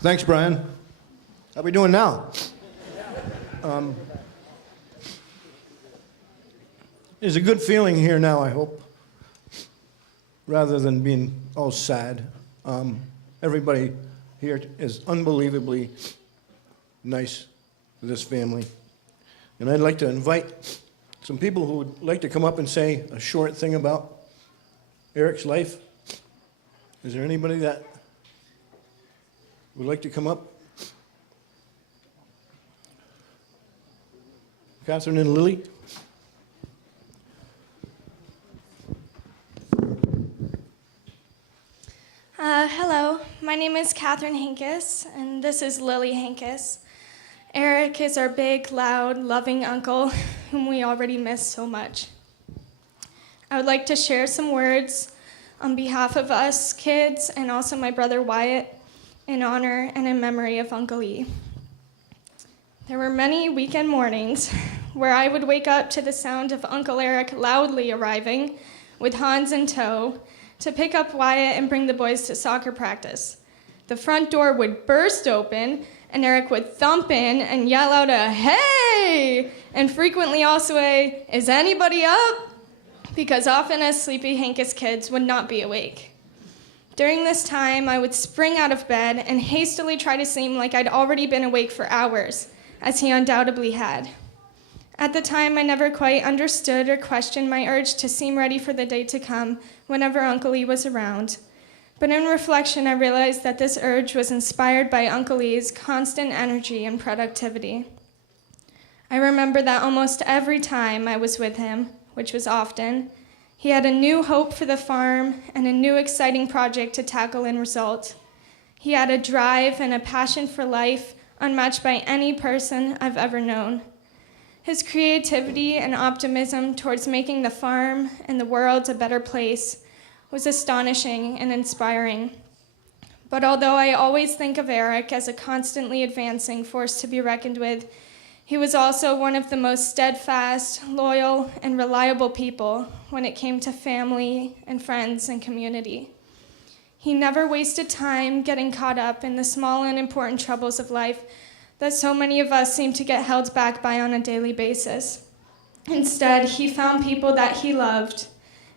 Thanks, Brian. How we doing now? There's a good feeling here now, I hope, rather than being all sad. Everybody here is unbelievably nice to this family. And I'd like to invite some people who would like to come up and say a short thing about Eric's life. Is there anybody that would like to come up? Catherine and Lily? Hello, my name is Catherine Hinkes, and this is Lily Hinkes. Eric is our big, loud, loving uncle, whom we already miss so much. I would like to share some words on behalf of us kids and also my brother Wyatt in honor and in memory of Uncle E. There were many weekend mornings where I would wake up to the sound of Uncle Eric loudly arriving with Hans in tow to pick up Wyatt and bring the boys to soccer practice. The front door would burst open and Eric would thump in and yell out a "Hey!" and frequently also a "Is anybody up?" because often us sleepy Hinkes kids would not be awake. During this time, I would spring out of bed and hastily try to seem like I'd already been awake for hours, as he undoubtedly had. At the time, I never quite understood or questioned my urge to seem ready for the day to come whenever Uncle E was around. But in reflection, I realized that this urge was inspired by Uncle E's constant energy and productivity. I remember that almost every time I was with him, which was often, he had a new hope for the farm and a new exciting project to tackle and result. He had a drive and a passion for life unmatched by any person I've ever known. His creativity and optimism towards making the farm and the world a better place was astonishing and inspiring. But although I always think of Eric as a constantly advancing force to be reckoned with, he was also one of the most steadfast, loyal, and reliable people when it came to family and friends and community. He never wasted time getting caught up in the small and important troubles of life that so many of us seem to get held back by on a daily basis. Instead, he found people that he loved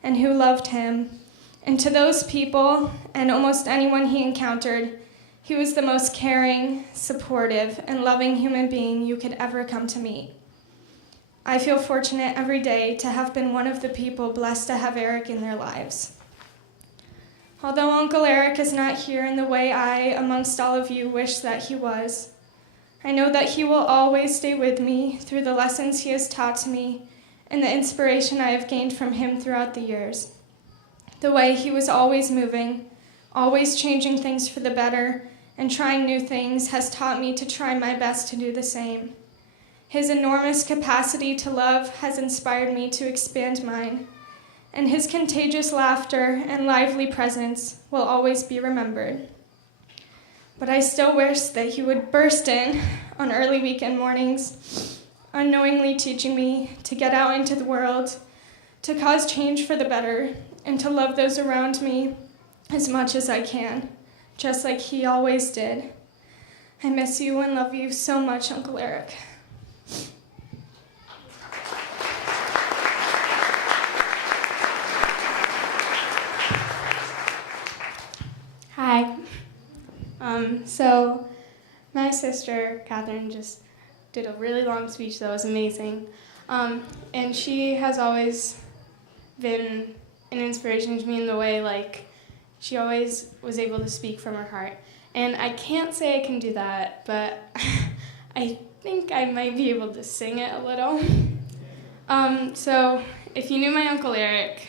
and who loved him. And to those people, and almost anyone he encountered, he was the most caring, supportive, and loving human being you could ever come to meet. I feel fortunate every day to have been one of the people blessed to have Eric in their lives. Although Uncle Eric is not here in the way I, amongst all of you, wish that he was, I know that he will always stay with me through the lessons he has taught to me and the inspiration I have gained from him throughout the years. The way he was always moving, always changing things for the better, and trying new things has taught me to try my best to do the same. His enormous capacity to love has inspired me to expand mine, and his contagious laughter and lively presence will always be remembered. But I still wish that he would burst in on early weekend mornings, unknowingly teaching me to get out into the world, to cause change for the better, and to love those around me as much as I can, just like he always did. I miss you and love you so much, Uncle Eric. Hi. So my sister, Catherine, just did a really long speech that was amazing. And she has always been an inspiration to me in the way, like, she always was able to speak from her heart. And I can't say I can do that, but I think I might be able to sing it a little. So if you knew my Uncle Eric,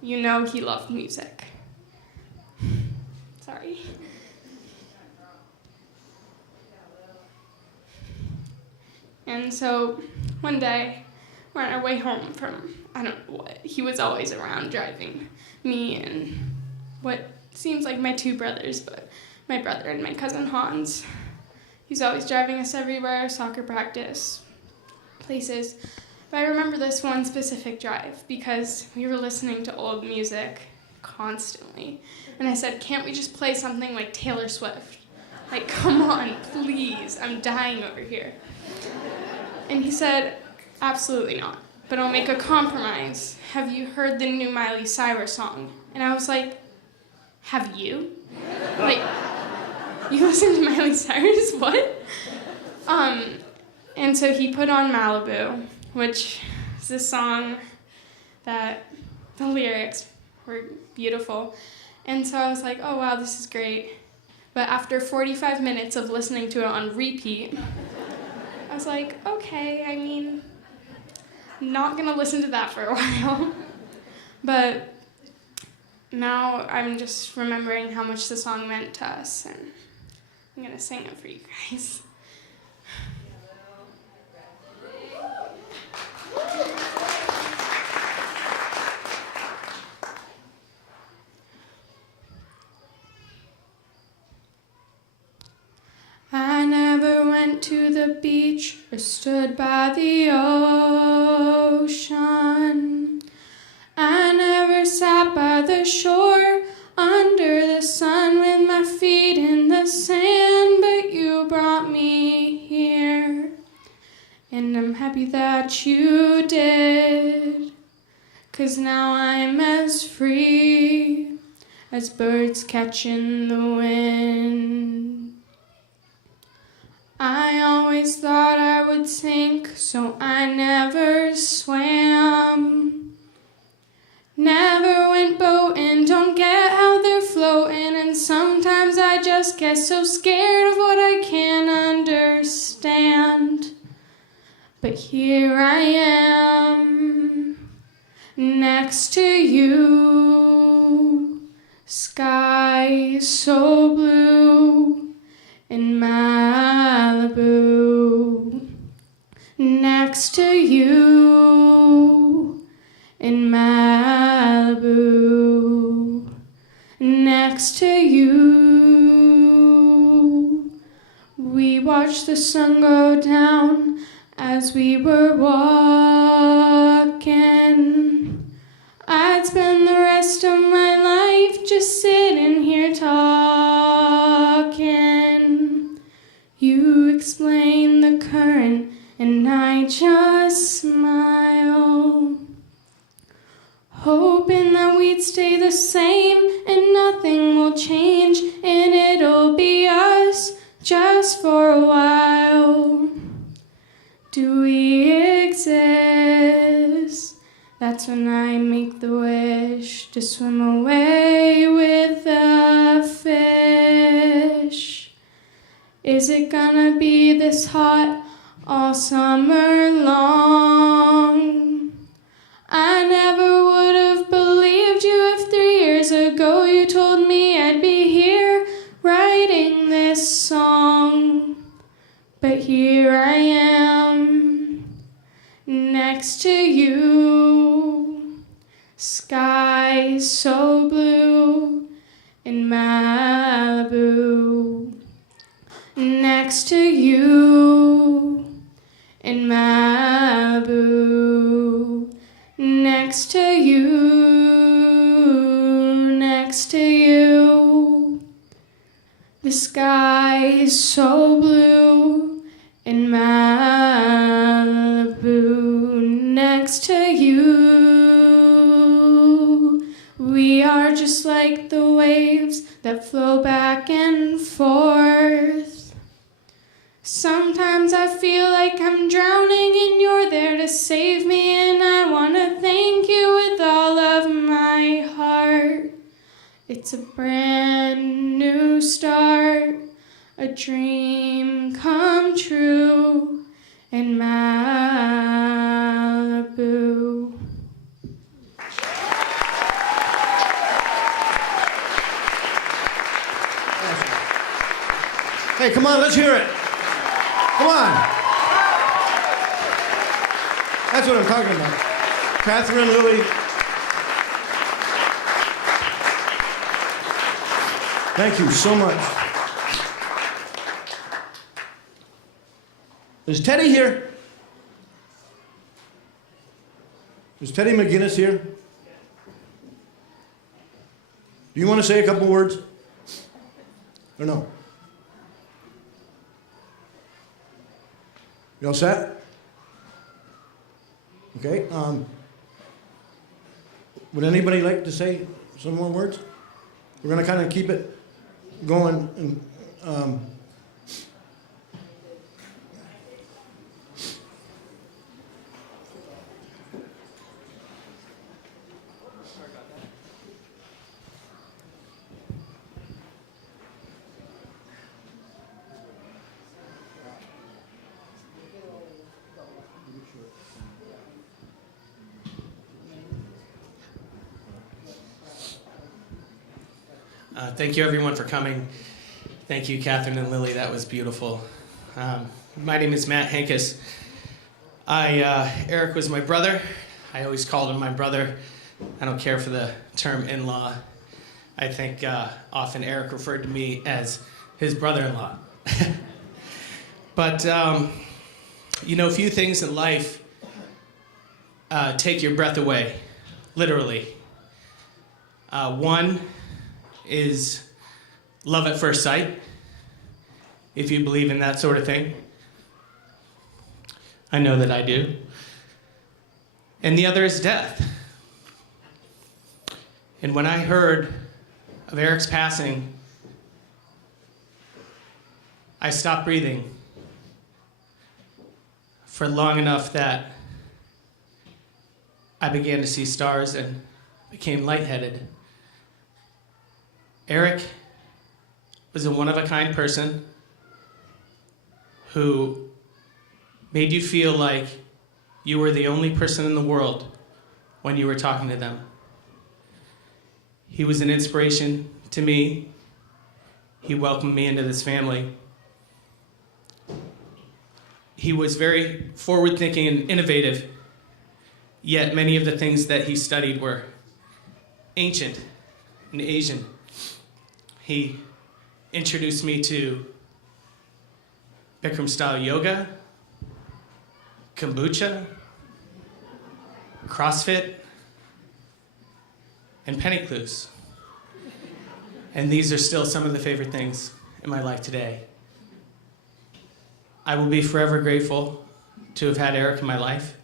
you know he loved music. Sorry. And so one day, we're on our way home from, I don't know what, he was always around driving me and what seems like my two brothers, but my brother and my cousin Hans. He's always driving us everywhere, soccer practice, places. But I remember this one specific drive because we were listening to old music constantly. And I said, can't we just play something like Taylor Swift? Like, come on, please, I'm dying over here. And he said, absolutely not, but I'll make a compromise. Have you heard the new Miley Cyrus song? And I was like, have you? Like, you listen to Miley Cyrus? What? And so he put on Malibu, which is this song that the lyrics were beautiful. And so I was like, oh wow, this is great. But after 45 minutes of listening to it on repeat, I was like, okay, I mean, not gonna listen to that for a while. But now I'm just remembering how much the song meant to us, and I'm gonna sing it for you guys. I never went to the beach or stood by the ocean. I never sat by the shore under the sun with my feet in the sand, but you brought me here. And I'm happy that you did, 'cause now I'm as free as birds catching the wind. I always thought I would sink, so I never swam. Never went boating, don't get how they're floating, and sometimes I just get so scared of what I can't understand. But here I am, next to you, sky so blue in Malibu, next to you in Malibu, next to you. We watched the sun go down as we were walking. I'd spend the rest of my life just sitting here talking. You explain the current and I just smile, hoping that we'd stay the same and nothing will change and it'll be us just for a while. Do we exist? That's when I make the wish to swim away with the fish. Is it gonna be this hot all summer long? I never would have believed you if 3 years ago you told me I'd be here writing this song. But here I am, next to you, sky so blue in Malibu, next to you in Malibu, next to you, next to you. The sky is so blue in Malibu, next to you. We are just like the waves that flow back and forth. Sometimes I feel like I'm drowning and you're there to save me, and I want to thank you with all of my heart. It's a brand new start, a dream come true in Malibu. Hey, come on, let's hear it. Come on. That's what I'm talking about. Catherine, Lily. Thank you so much. Is Teddy here? Is Teddy McGinnis here? Do you want to say a couple words? Or no? You all set? Okay. Would anybody like to say some more words? We're going to kind of keep it going. And, Thank you, everyone, for coming. Thank you, Catherine and Lily. That was beautiful. My name is Matt Hankus. Eric was my brother. I always called him my brother. I don't care for the term in-law. I think often Eric referred to me as his brother-in-law. But, you know, few things in life take your breath away, literally. One is love at first sight, if you believe in that sort of thing. I know that I do. And the other is death. And when I heard of Eric's passing, I stopped breathing for long enough that I began to see stars and became lightheaded. Eric was a one-of-a-kind person who made you feel like you were the only person in the world when you were talking to them. He was an inspiration to me. He welcomed me into this family. He was very forward-thinking and innovative, yet many of the things that he studied were ancient and Asian. He introduced me to Bikram-style yoga, kombucha, CrossFit, and penny clues. And these are still some of the favorite things in my life today. I will be forever grateful to have had Eric in my life.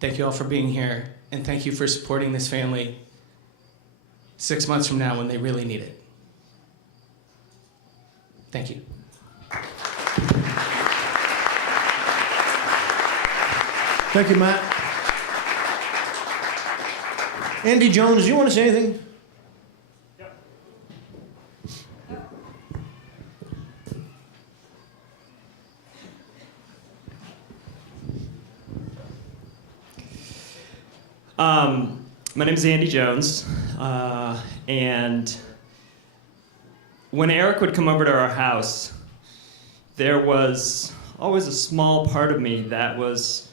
Thank you all for being here, and thank you for supporting this family 6 months from now when they really need it. Thank you. Thank you, Matt. Andy Jones, do you want to say anything? My name is Andy Jones, and when Eric would come over to our house, there was always a small part of me that was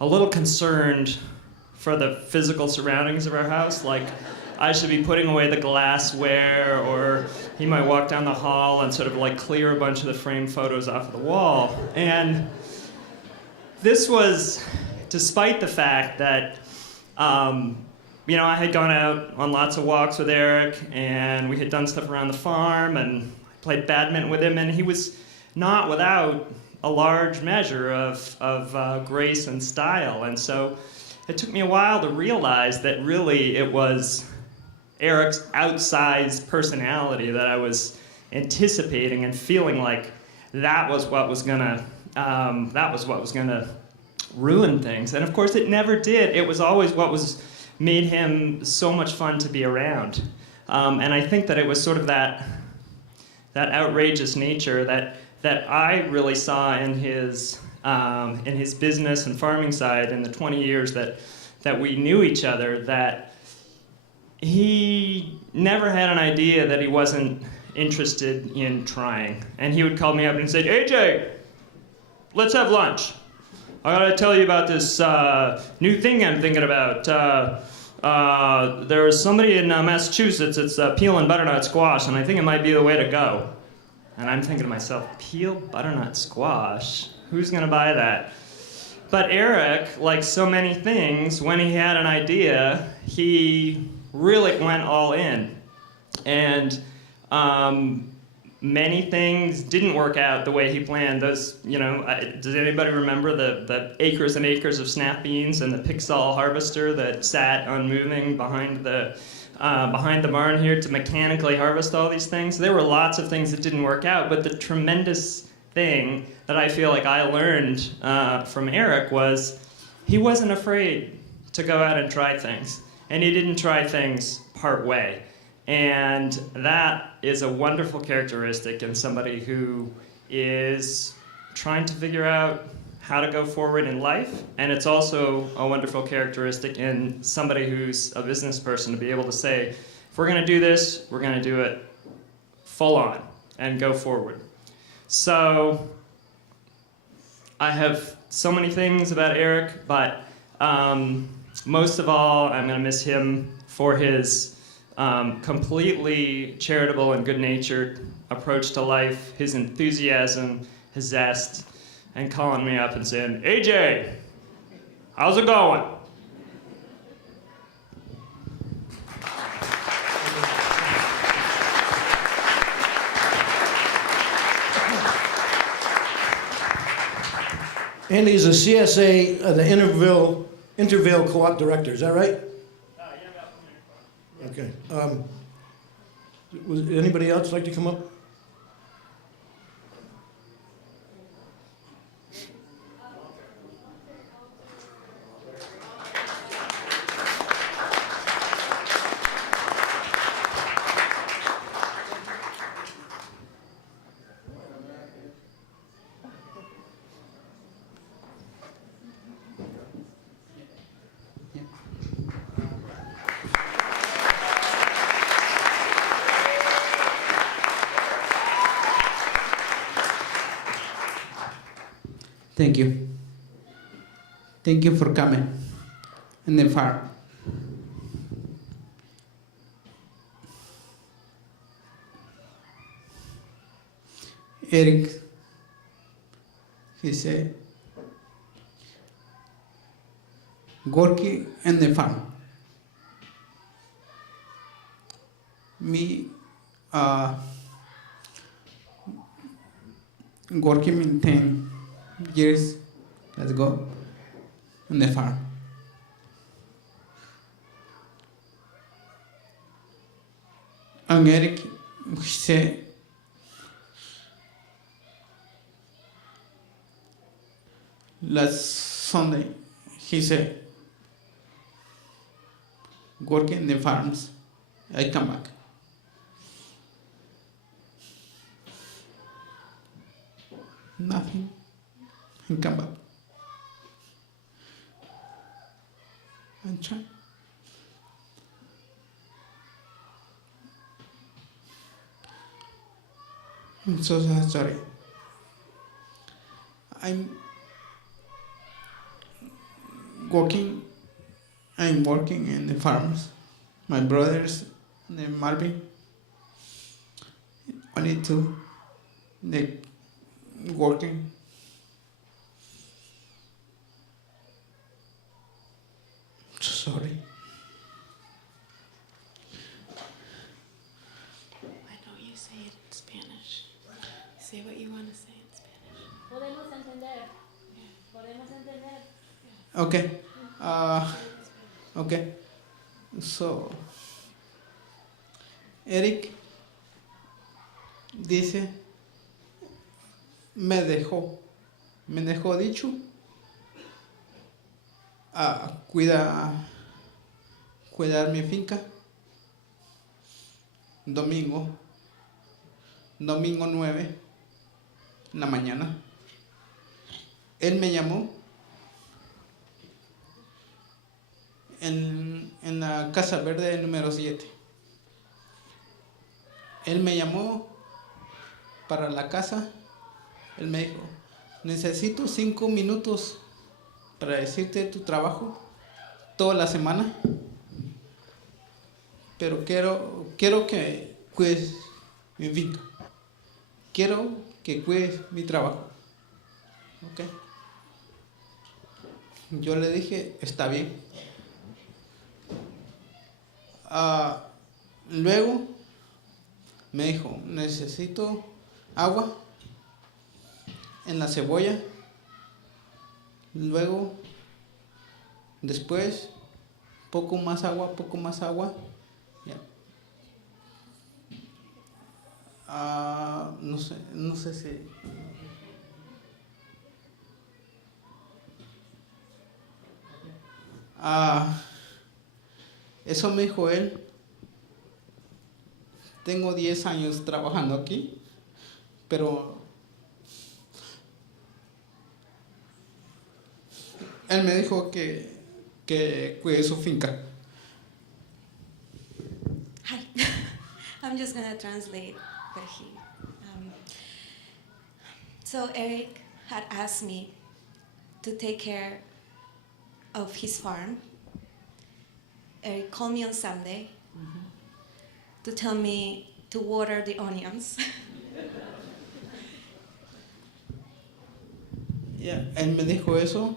a little concerned for the physical surroundings of our house. Like, I should be putting away the glassware, or he might walk down the hall and sort of like clear a bunch of the framed photos off of the wall. And this was despite the fact that I had gone out on lots of walks with Eric, and we had done stuff around the farm, and played badminton with him, and he was not without a large measure of grace and style. And so it took me a while to realize that really it was Eric's outsized personality that I was anticipating and feeling like that was what was gonna ruin things. And of course it never did. It was always what made him so much fun to be around. And I think that it was sort of that outrageous nature that I really saw in his business and farming side in the 20 years that we knew each other, that he never had an idea that he wasn't interested in trying. And he would call me up and say, AJ, let's have lunch. I gotta tell you about this new thing I'm thinking about. There's somebody in Massachusetts that's peeling butternut squash, and I think it might be the way to go. And I'm thinking to myself, peel butternut squash? Who's gonna buy that? But Eric, like so many things, when he had an idea, he really went all in. And many things didn't work out the way he planned. Those, does anybody remember the acres and acres of snap beans and the Pixel harvester that sat unmoving behind the barn here to mechanically harvest all these things? There were lots of things that didn't work out, but the tremendous thing that I feel like I learned from Eric was he wasn't afraid to go out and try things, and he didn't try things part way. And that is a wonderful characteristic in somebody who is trying to figure out how to go forward in life. And it's also a wonderful characteristic in somebody who's a business person to be able to say, if we're going to do this, we're going to do it full on and go forward. So I have so many things about Eric, but most of all, I'm going to miss him for his completely charitable and good-natured approach to life, his enthusiasm, his zest, and calling me up and saying, AJ, how's it going? Andy is a CSA, the Intervale Co-op Director, is that right? Okay. Was anybody else like to come up? Thank you. Thank you for coming in the farm. Eric, he said, working in the farm. Me, working in 10 years, let's go, on the farm. And Eric, he said, last Sunday, he said, working in the farms, I come back. Nothing, I come back. I'm trying. I'm so sorry. I'm working in the farms. My brothers, named Marvin, only two, they working. So sorry. Why don't you say it in Spanish? Say what you want to say in Spanish. Podemos entender. Podemos entender. Okay. Okay. So, Eric dice, me dejó dicho a cuidar mi finca domingo 9 en la mañana. Él me llamó en la Casa Verde número 7. Él me llamó para la casa. Él me dijo, necesito 5 minutos para decirte tu trabajo toda la semana, pero quiero que cuides mi finca. Quiero que cuides mi trabajo. ¿Ok? Yo le dije, está bien. Luego me dijo, necesito agua en la cebolla. Luego, después, poco más agua. Ya. No sé si... eso me dijo él. Tengo 10 años trabajando aquí, pero él me dijo que cuide su finca. Hi, I'm just gonna translate for him. So Eric had asked me to take care of his farm. Eric called me on Sunday to tell me to water the onions. Yeah, él me dijo eso.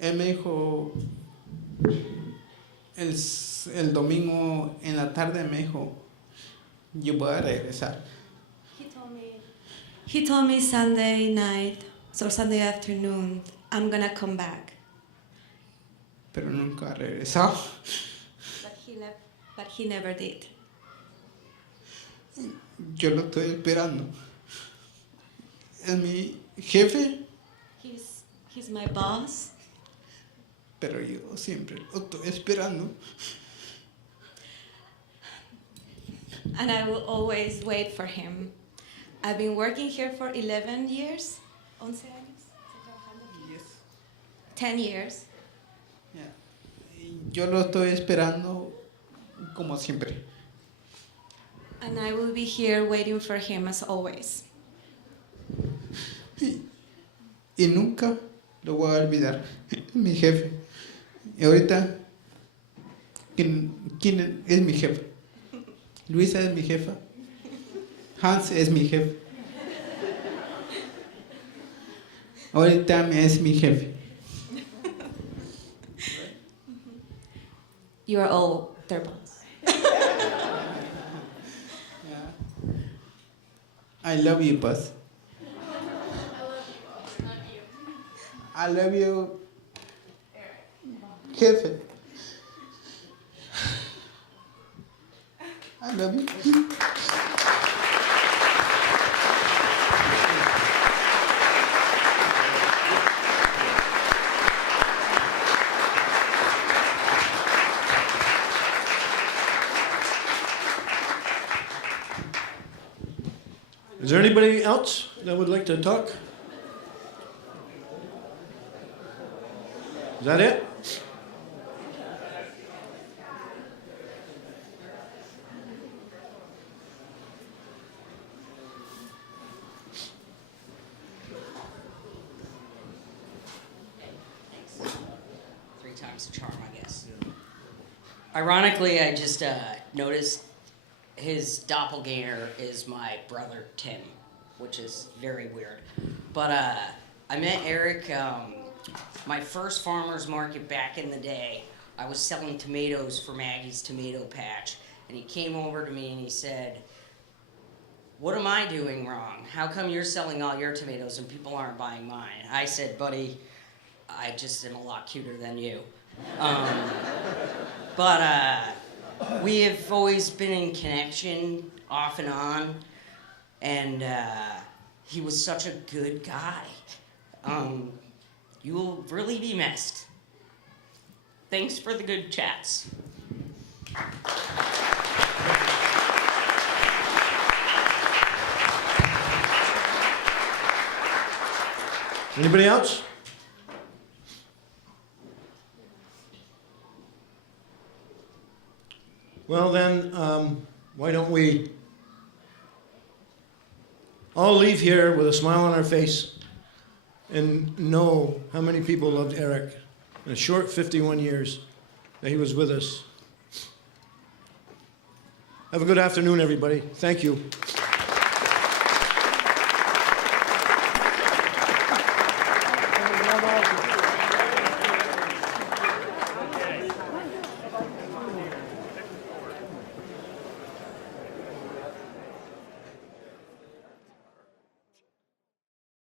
Él me dijo el domingo en la tarde, me dijo, yo voy a regresar. He told me Sunday night, so Sunday afternoon, I'm gonna come back. Pero nunca ha regresado. But he left but he never did. Yo lo estoy esperando. Es mi jefe, He's my boss, pero yo siempre lo estoy esperando. and I will always wait for him. I've been working here for 11 years. 11 años. 10 years. Yo lo estoy esperando como siempre. And I will be here waiting for him as always. Y nunca lo voy a olvidar. Mi jefe. Y ahorita, ¿quién es mi jefe? Luisa es mi jefa. Hans es mi jefe. Ahorita es mi jefe. You are all their boss. I love you, boss. I love you, jefe. I love you. Is there anybody else that would like to talk? Is that it? Three times the charm, I guess. Ironically, I just noticed his doppelganger is my brother Tim, which is very weird. But I met Eric, my first farmer's market back in the day. I was selling tomatoes for Maggie's Tomato Patch, and he came over to me and he said, "What am I doing wrong? How come you're selling all your tomatoes and people aren't buying mine?" I said, "Buddy, I just am a lot cuter than you." But we have always been in connection, off and on, and he was such a good guy. You will really be missed. Thanks for the good chats. Anybody else? Well then, why don't we all leave here with a smile on our face and know how many people loved Eric in a short 51 years that he was with us. Have a good afternoon, everybody. Thank you.